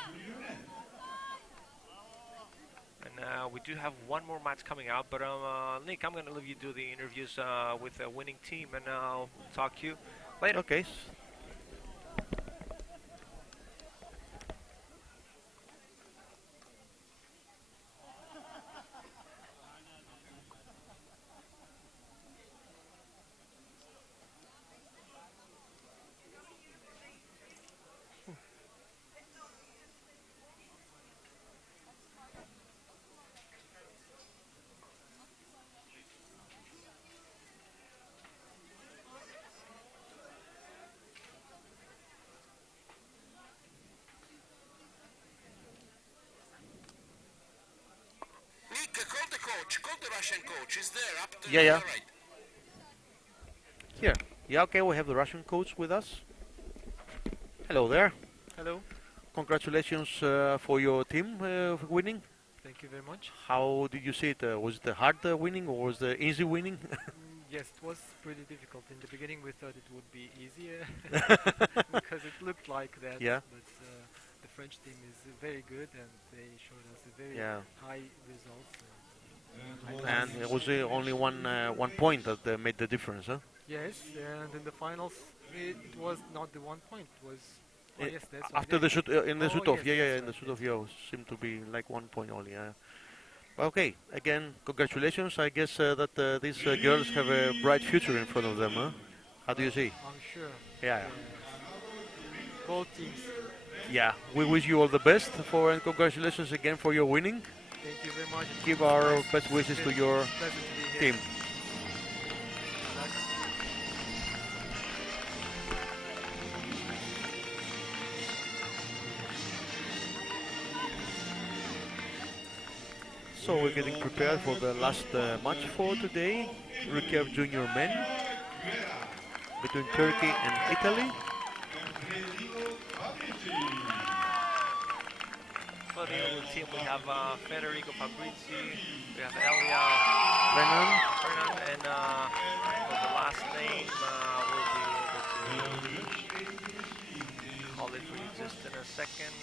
And we do have one more match coming out, but Nick, I'm going to leave you do the interviews with the winning team, and I'll talk to you later. Okay. Nick, call the coach. Call the Russian coach. He's there up to Yeah, yeah. the right. Here. Yeah, okay, we have the Russian coach with us. Hello there. Hello. Congratulations for your team for winning. Thank you very much. How did you see it? Was it a hard winning or was it easy winning? Yes, it was pretty difficult. In the beginning we thought it would be easier because it looked like that. Yeah. But the French team is very good and they showed us a very high results. And it was only one point that made the difference, huh? Yes, and in the finals, it was not the 1 point. It was. Oh Eh, yes, that's right. After Yeah, the shoot, in the oh shoot off, yes, yeah, yeah, that's yeah, in the right. shoot off, That's yeah, right. seemed to be like 1 point only. Yeah. Okay, again, congratulations. I guess that these girls have a bright future in front of them. Huh? How do you see? I'm sure. Yeah, yeah. Yes. Both teams. Yeah, we wish you all the best for and congratulations again for your winning. Thank you very much. Give It's our nice. best wishes to It's your pleasant to be here. team. So we're getting prepared for the last match for today, recurve junior men between Turkey and Italy. For the other team, we have Federico Fabrizi, we have Elia Renan, and for the last name, we'll be able to call it for you just in a second.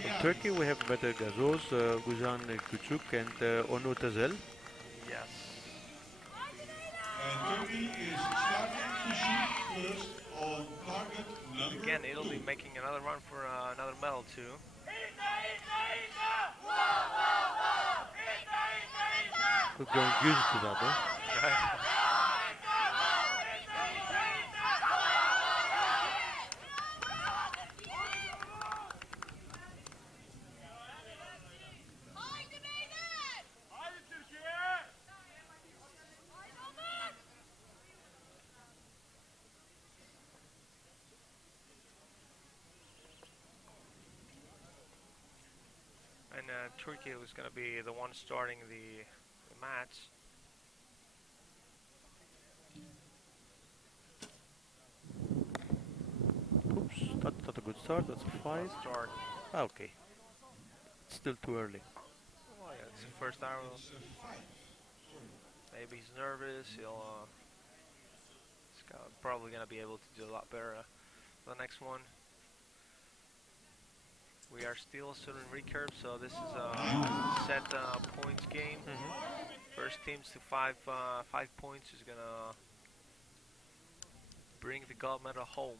from Turkey we have Better Gazoz, Guzan Küçük and Onur Tezel. Yes. And Turkey is starting to shoot first on target number. Again, Italy making another run for another medal too. We're growing used to that, huh? And Turkey was going to be the one starting the match. Oops, that's not a good start, that's a 5. Start. Okay. Still too early. Oh yeah, it's the first arrow. Maybe he's nervous. Probably gonna be able to do a lot better the next one. We are still in recurve, so this is a set points game. First teams to 5 points is gonna bring the gold medal home.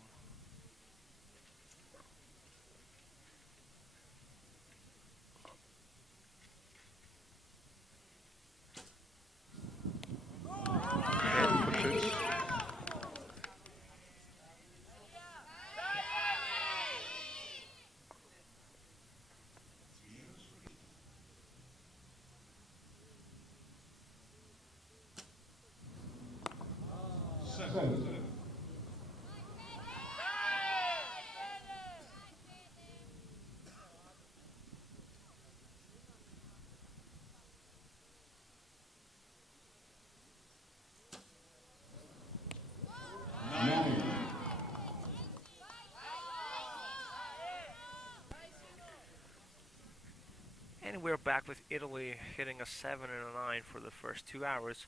And we're back with Italy hitting a 7 and a 9 for the first 2 hours.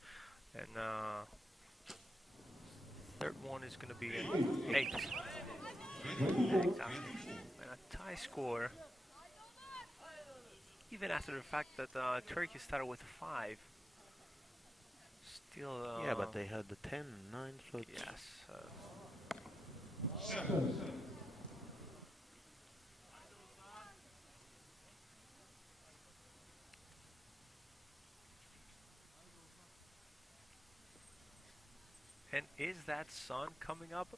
And third one is going to be an 8. And a tie score. Even after the fact that Turkey started with a 5. Still... yeah, but they had the 10, 9, so it's... Yes. 7. And is that sun coming up?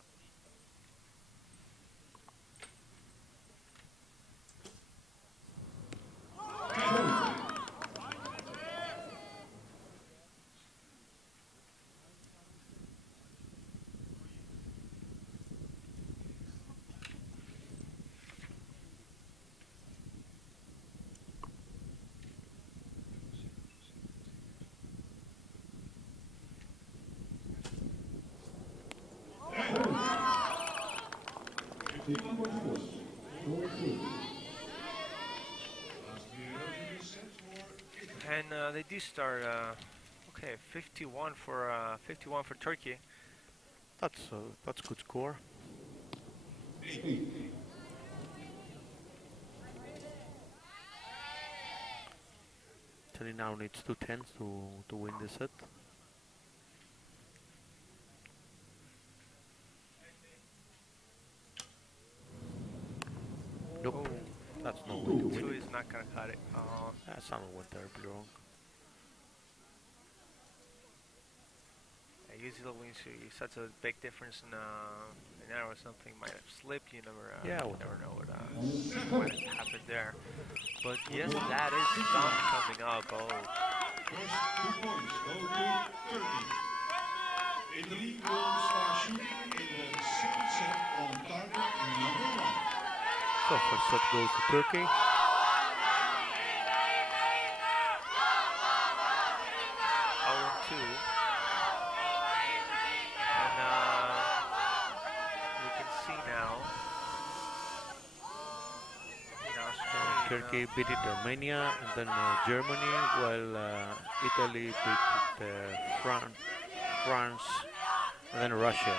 And they do start. Okay, 51 for Turkey. That's good score. Italy now needs 2 10s to win the set. That's no way to Two win. is not gonna cut it. Someone went terribly wrong. Usually when you see such a big difference in an arrow or something might have slipped. You never, Yeah, you never know what happened there. But yes, that is sun coming up. Oh, First 2 points go to Turkey. Italy will start shooting in the second set on target number 1. So first set goes to Turkey. Oh, 2. And we can see now. Turkey beat it Armenia and then Germany, while Italy beat it France and then Russia.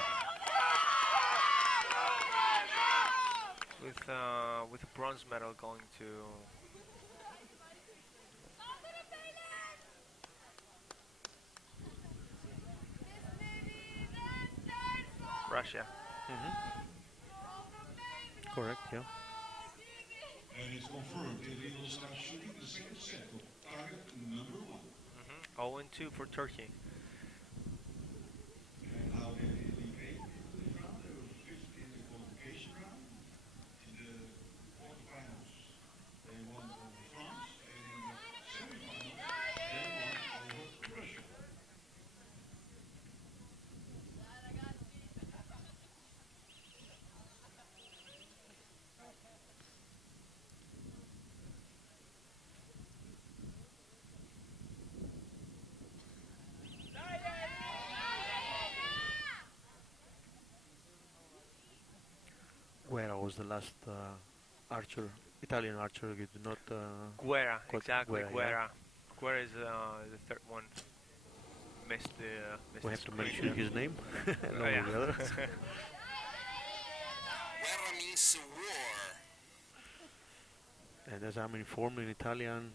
With a bronze medal going to Russia. Correct, yeah. And it's confirmed Italy will start shooting the second set on target number 1. 0-2 for Turkey. And how did Italy play in the round? They were 5th in the qualification round. In the quarterfinals, they won over France. And in the semifinals, they won over Russia. Guerra was the last archer, Italian archer who did not. Guerra, exactly. Guerra, Guerra. Guerra is the third one. Missed the. We have to mention his name along yeah. with the others. Guerra means war. And as I'm informed in Italian,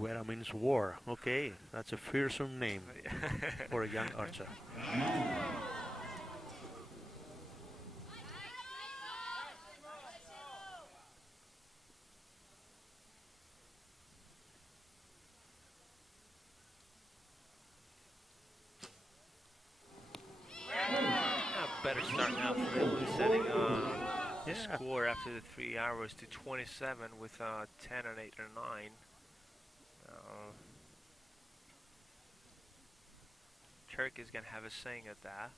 Guerra means war. Okay, that's a fearsome name for a young archer. Better start now for Italy, setting the Yeah. score after the 3 hours to 27 with 10 and 8 and 9. Turkey is going to have a saying at that.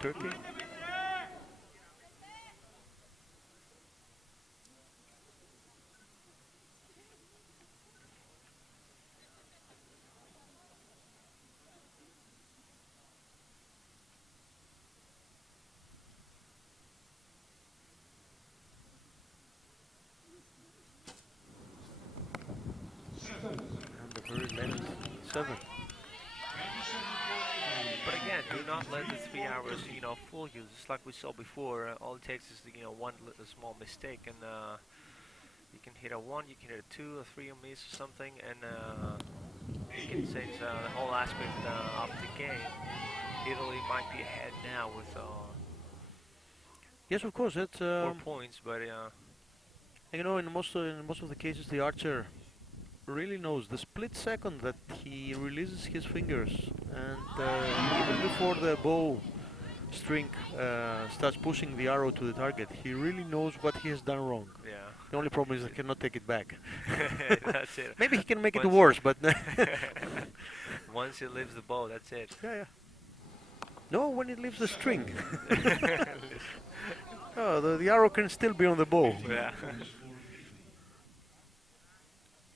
Turkey. And the very last 7. But again, do not let the 3 hours, fool you. Just like we saw before, all it takes is, one small mistake, and you can hit a 1, you can hit a 2, a 3, a miss or something, and you can change the whole aspect of the game. Italy might be ahead now with Yes, of course. It's 4 points, but in most of the cases, the archer really knows the split second that he releases his fingers, and even before the bow string starts pushing the arrow to the target, he really knows what he has done wrong. yeah. The only problem is he cannot take it back. That's it. Maybe he can make it Once- worse, but Once he leaves the bow, that's it. yeah. No, when it leaves the string. Oh, the arrow can still be on the bow. Yeah.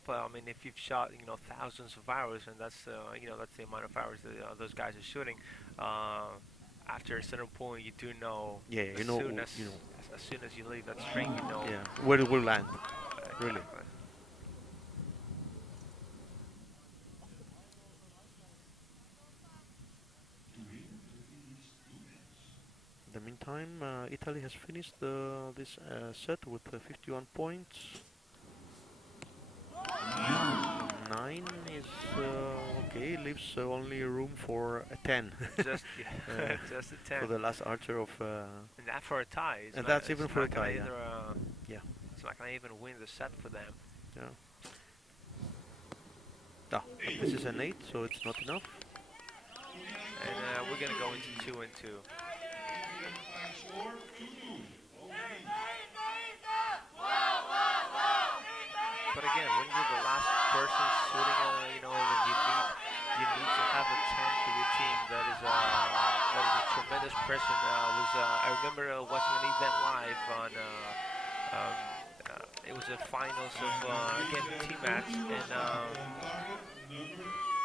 But I mean, if you've shot, thousands of arrows, and that's, that's the amount of arrows that those guys are shooting. After a certain point, you do know. Yeah, as soon as, as soon as you leave that string, Yeah, where it will land. Really. Exactly. time, Italy has finished this set with 51 points. 9 is okay, leaves only room for a 10. Just just a 10. For the last archer of... and that for a tie. And that's even for a tie, yeah. Yeah. It's not going to even win the set for them. Yeah. Ah, but this is an 8, so it's not enough. And we're going to go into 2 and 2. But again, when you're the last person shooting, you know, when you need to have a 10 for your team. That is a tremendous pressure. I remember watching an event live on. It was the finals of again team match, and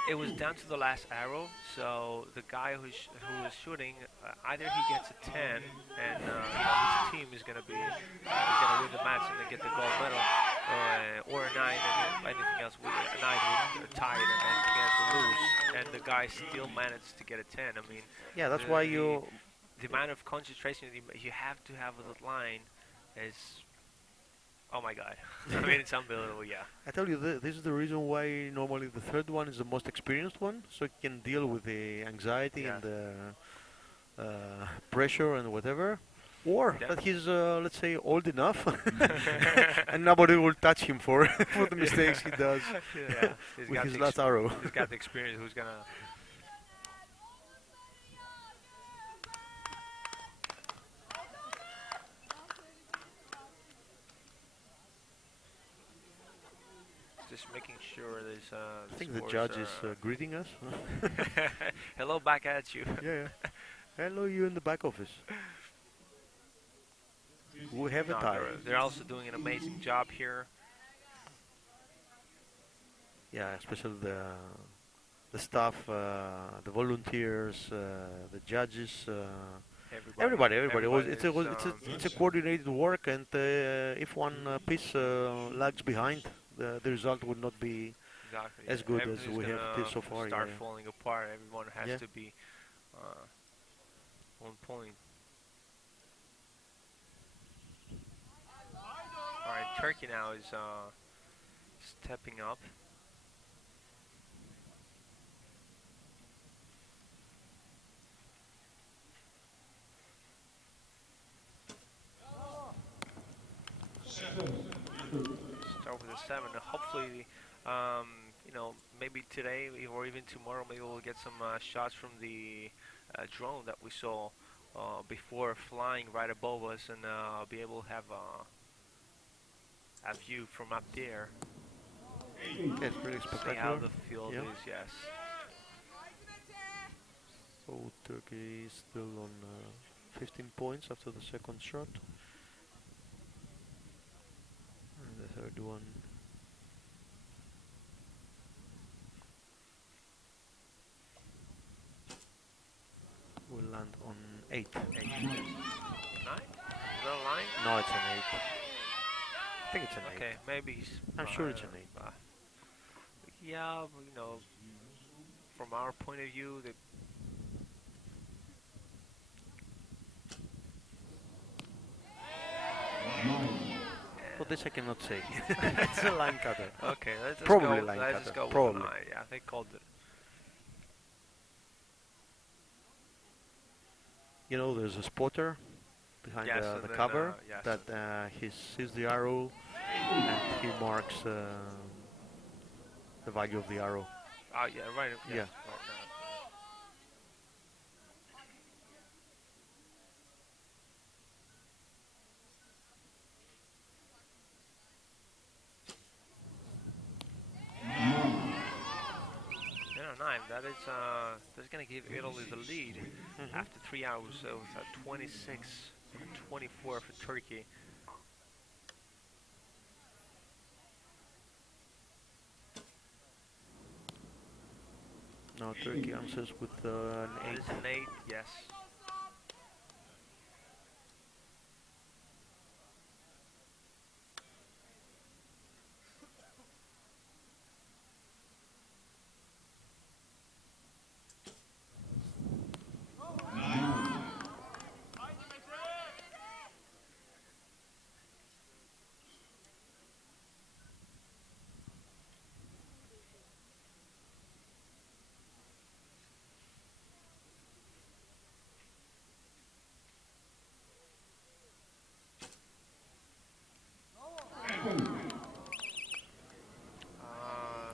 it was down to the last arrow. So the guy who was shooting, either he gets a 10, and you know, his team is gonna win the match and then get the gold medal, or a 9, and anything else with a 9 would tie it, and anything else would lose. And the guy still managed to get a 10. I mean, yeah, that's why the amount of concentration you have to have with the line is. Oh my God! I mean, it's unbelievable. Yeah. I tell you, this is the reason why normally the third one is the most experienced one, so he can deal with the anxiety and the pressure and whatever. Or that he's, let's say, old enough, and nobody will touch him for for the mistakes he does with his last arrow. He's got the experience. Who's gonna? Just making sure there's. I think the judge is greeting us. Hello, back at you. Yeah. Hello, you in the back office. We have a tie. They're also doing an amazing job here. Yeah, especially the staff, the volunteers, the judges. Everybody. It's a coordinated work, and if one piece lags behind, the result would not be as good as we have did so far. Start falling apart. Everyone has to be on point. All right, Turkey now is stepping up. Start with a 7. Hopefully, you know, maybe today or even tomorrow, maybe we'll get some shots from the drone that we saw before flying right above us, and be able to have a view from up there. Yeah, it's pretty spectacular. See how the field is, yes. So Turkey is still on 15 points after the second shot. And the third one. Will land on 8. 9? Is that a line? No, it's an 8. I think it's an 8. Okay, maybe he's... I'm sure it's an 8. Yeah, you know, from our point of view, the well, this I cannot say. It's a line cutter. Okay, let's just probably go, line let's cutter. just go Probably. with an 9. Yeah, they called it. You know, there's a spotter behind the cover that he sees the arrow and he marks the value of the arrow. Oh, yeah, right. Yeah. Oh, no. 9. That is that's going to give Italy the lead after 3 hours. So it's 26-24 for Turkey. Now Turkey answers with an 8. It is an 8, yes.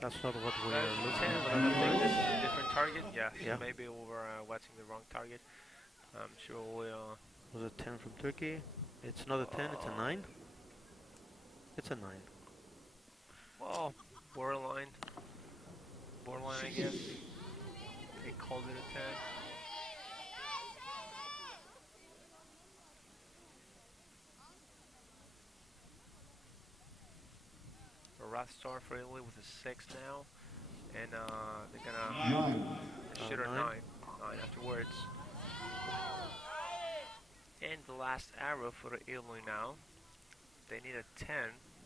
That's not what we That's are 10, looking but at. I think this is a different target. Yeah, Yeah. maybe we were watching the wrong target. I'm sure we'll. Was it 10 from Turkey? It's not a 10, it's a 9. It's a 9. Well, borderline. Borderline, I guess. They called it a 10. A rough start for Italy with a 6 now. And they're gonna shoot a 9. 9 afterwards. And the last arrow for Italy now. They need a 10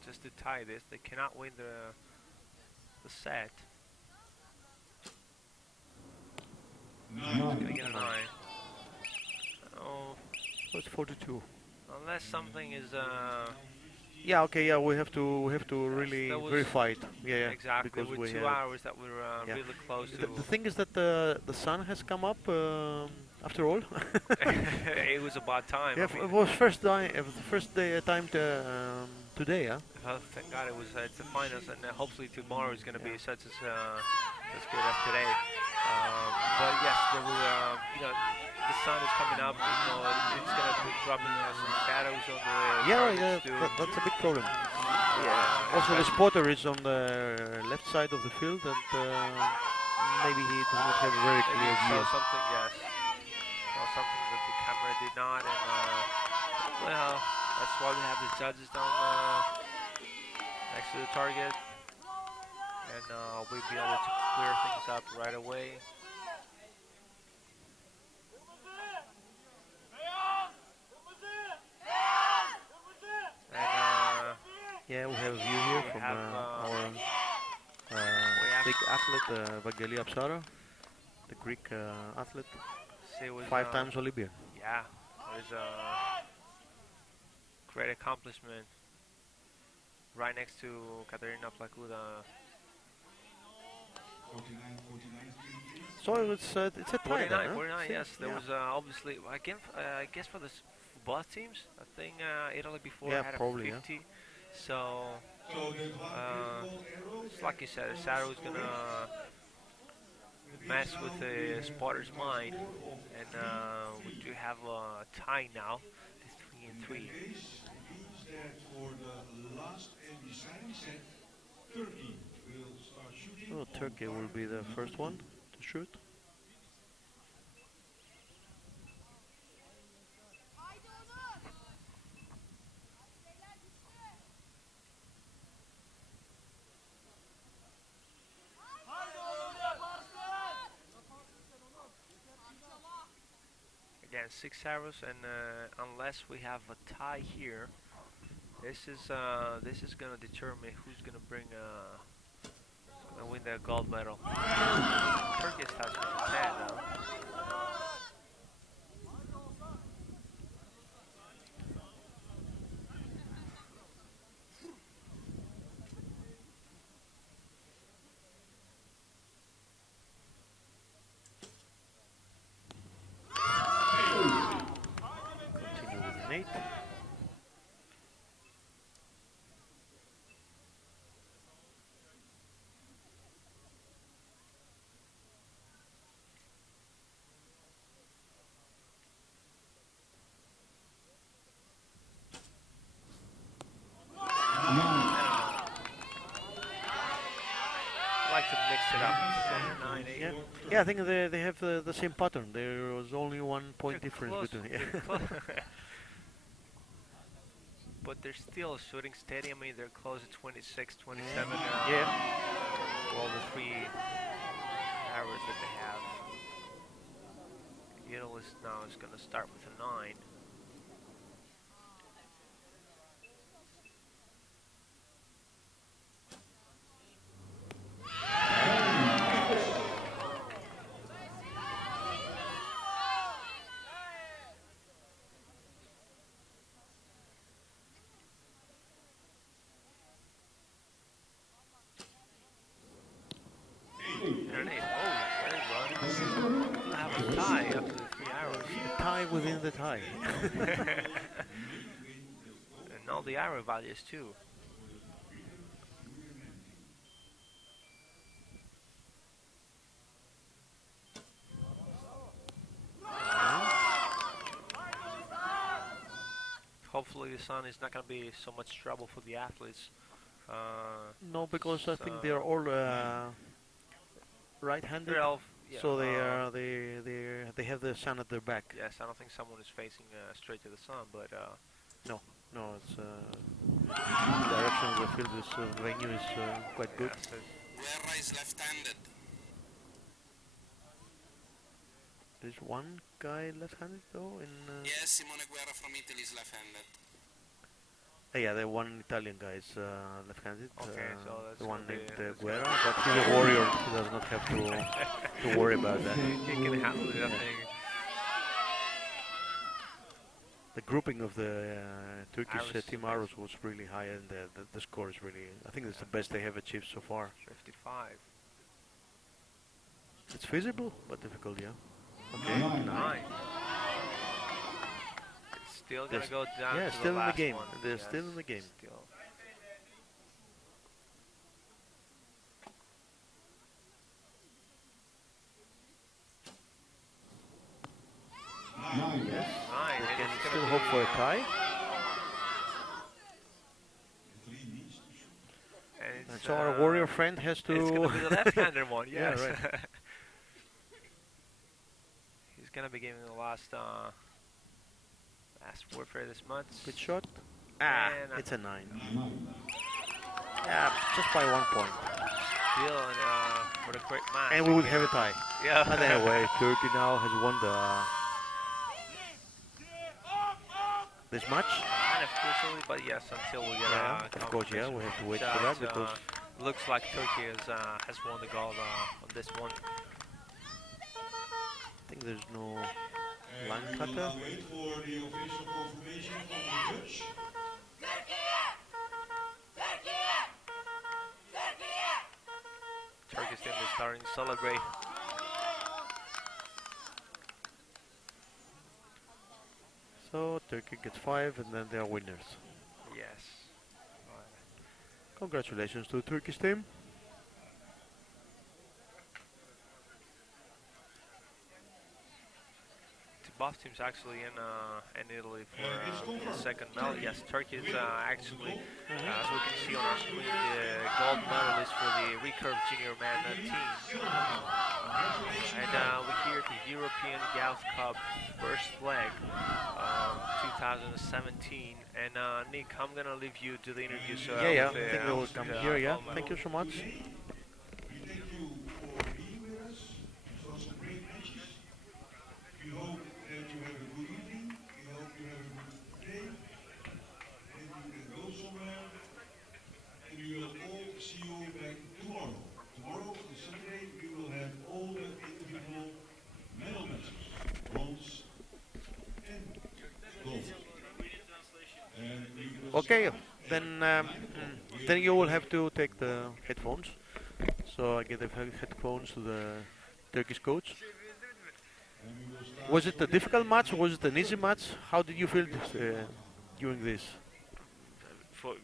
just to tie this. They cannot win the set. It's gonna get a 9. Oh, It's 42. unless something is Yeah, okay, yeah, we have to really that was- verify it. Yeah, exactly because with we 2 have hours that we're really close to. the thing is that the sun has come up after all. It was about time. Yeah, I mean, it was first time today, yeah. thank God it was. It's the finals, and hopefully tomorrow is going to be such as good as today. But yes, there will, the sun is coming up. It's going to be dropping some shadows on the targets too. That's a big problem. Yeah. Also, the spotter is on the left side of the field, and maybe he does not have a very clear Maybe view. saw something, yes. Saw something that the camera did not, and well, that's why we have the judges down next to the target, and we'll be able to clear things up right away. And Yeah, we have a view here we from have, our have- big athlete, Vageli Apsara, the Greek athlete, see, it was 5 times Olympian. Yeah, it was a great accomplishment. Right next to Katerina Plakuda. 49, 49, So it's a tie 49, then, huh? 49, See? yes. There Yeah. was obviously, again, I guess for both teams, I think Italy before Yeah, had probably, a yeah. 50. So, So the arrow it's like you said, Sato is going to mess with the spotter's mind. And we do have a tie now, it's 3-3. case means that for the last and deciding set, Turkey will start shooting. So Turkey will be the first one to shoot. Again, 6 arrows, and unless we have a tie here, this is gonna determine who's gonna win the gold medal. Turkey starts with a 10 now. Continue with an 8. I like to mix it up. 9, 8. Yeah, yeah. I think they have the same pattern. There was only 1 point They're difference close, between. they're close. But they're still shooting steady. I mean, they're close to 26, 27 now. Yeah. For all the 3 arrows that they have. Italy now is going to start with a 9. And an 8. Oh, very well. We'll have a tie after the 3 arrows. A tie within the tie. And all the arrow values too. hopefully the sun is not going to be so much trouble for the athletes. No, because I think they're all right-handed, they're all, yeah, so they have the sun at their back. yes, I don't think someone is facing straight to the sun, but No, no, it's the direction of the field is venue is quite good. yeah, so Guerra is left-handed. There's one guy left-handed though in. Yes, Simone Guerra from Italy is left-handed. Yeah, the one Italian guy is left-handed. Okay, so that's the one gonna be- named that's Guerra, gonna- but he's a warrior. He does not have to worry about that. he can handle it, I think. The grouping of the Turkish Arrows team is Arrows was really high, and the score is really. I think it's the best they have achieved so far. 55. It's feasible, but difficult, yeah. Okay, 9. It's still gonna Yes. go down Yeah, to still the in the last game. one. They're Yes, still in the game. Still. Yes. 9. They and can it's gonna still be, hope for a tie. and And it's, so our warrior friend has to. It's gonna be the left-handed one. Yeah, Yes. right. He's gonna be giving the last word for this much. Good shot. And, It's a 9. Yeah, just by 1 point. Still with a great match. And we would have a tie. Yeah. But anyway, Turkey now has won this match. Unofficially, but yes, until we get Of course, yeah, we have to wait for that because looks like Turkey has won the gold on this one. I think there's no line We will cutter. now wait for the official confirmation from the judge. Turkey's team is starting to celebrate. So Turkey gets 5, and then they are winners. Yes. Congratulations to the Turkish team. Both teams actually in Italy for the second medal. Yes, Turkey is actually, as we can see on our screen, the gold medalist for the recurve junior man team. And we're here at the European Golf Cup first leg, 2017. And Nick, I'm gonna leave you to the interview. So Yeah, I think we will come here. Yeah, thank you so much. We thank you for being with us for some great matches. We hope that you have a good evening. We hope you have a good day. And you can go somewhere. And we will all see you back tomorrow. Tomorrow, on Sunday, we will have all the individual medal matches. Bronze and gold. And we will Okay, start then you will have to take the headphones. So I give the headphones to the Turkish coach. Was it a difficult match? Was it an easy match? How did you feel during this?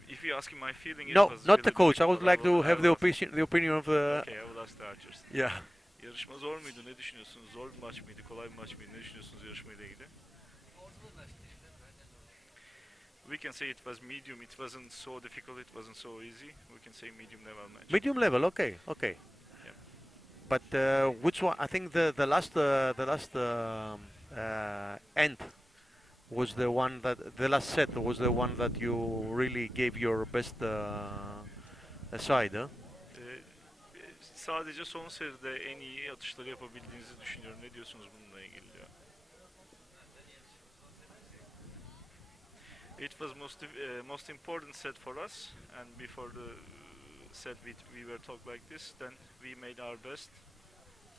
If you're asking my feeling, it No, was not the really coach. I would difficult. like to have the opinion of the. Okay, I will ask the archers. Yeah. Yarışma zor muydu? Ne düşünüyorsunuz? Zor bir maç mıydı? Kolay bir maç mıydı? Ne düşünüyorsunuz yarışmayla ilgili? We can say it was medium. It wasn't so difficult. It wasn't so easy. We can say medium level match. Medium level, okay, okay. Yeah. But which one? I think the last end was the one that the last set was the one that you really gave your best side, huh? Sadece son seride en iyi atışları yapabildiğinizi düşünüyorum. Ne diyorsunuz bununla ilgili diyor. It was most important set for us, and before the set we were talked like this. Then we made our best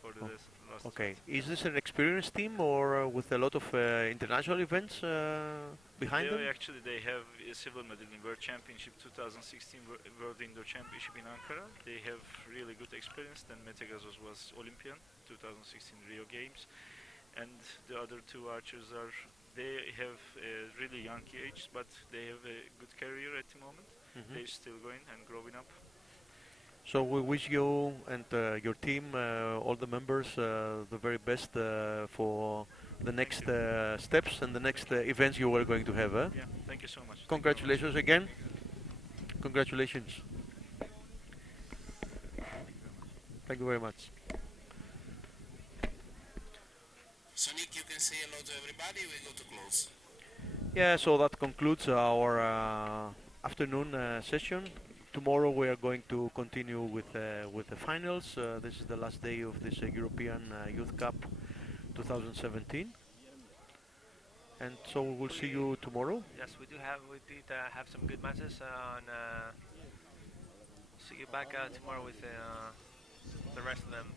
for the last. Okay, is this an experienced team or with a lot of international events behind them? Actually, they have a silver medal in World Championship 2016 World Indoor Championship in Ankara. They have really good experience. Then Mete Gazoz was Olympian 2016 Rio Games, and the other two archers they have really young age, but they have a good career at the moment. They're still going and growing up. So we wish you and your team, all the members, the very best for the next steps and the next events you are going to have. Yeah, thank you so much. Congratulations again. Congratulations. Thank you very much. So Nick, you can say hello to everybody. We go to close. Yeah, so that concludes our afternoon session. Tomorrow we are going to continue with the finals. This is the last day of this European Youth Cup 2017, and so we will see you tomorrow. Yes, we did have some good matches, and see you back tomorrow with the rest of them.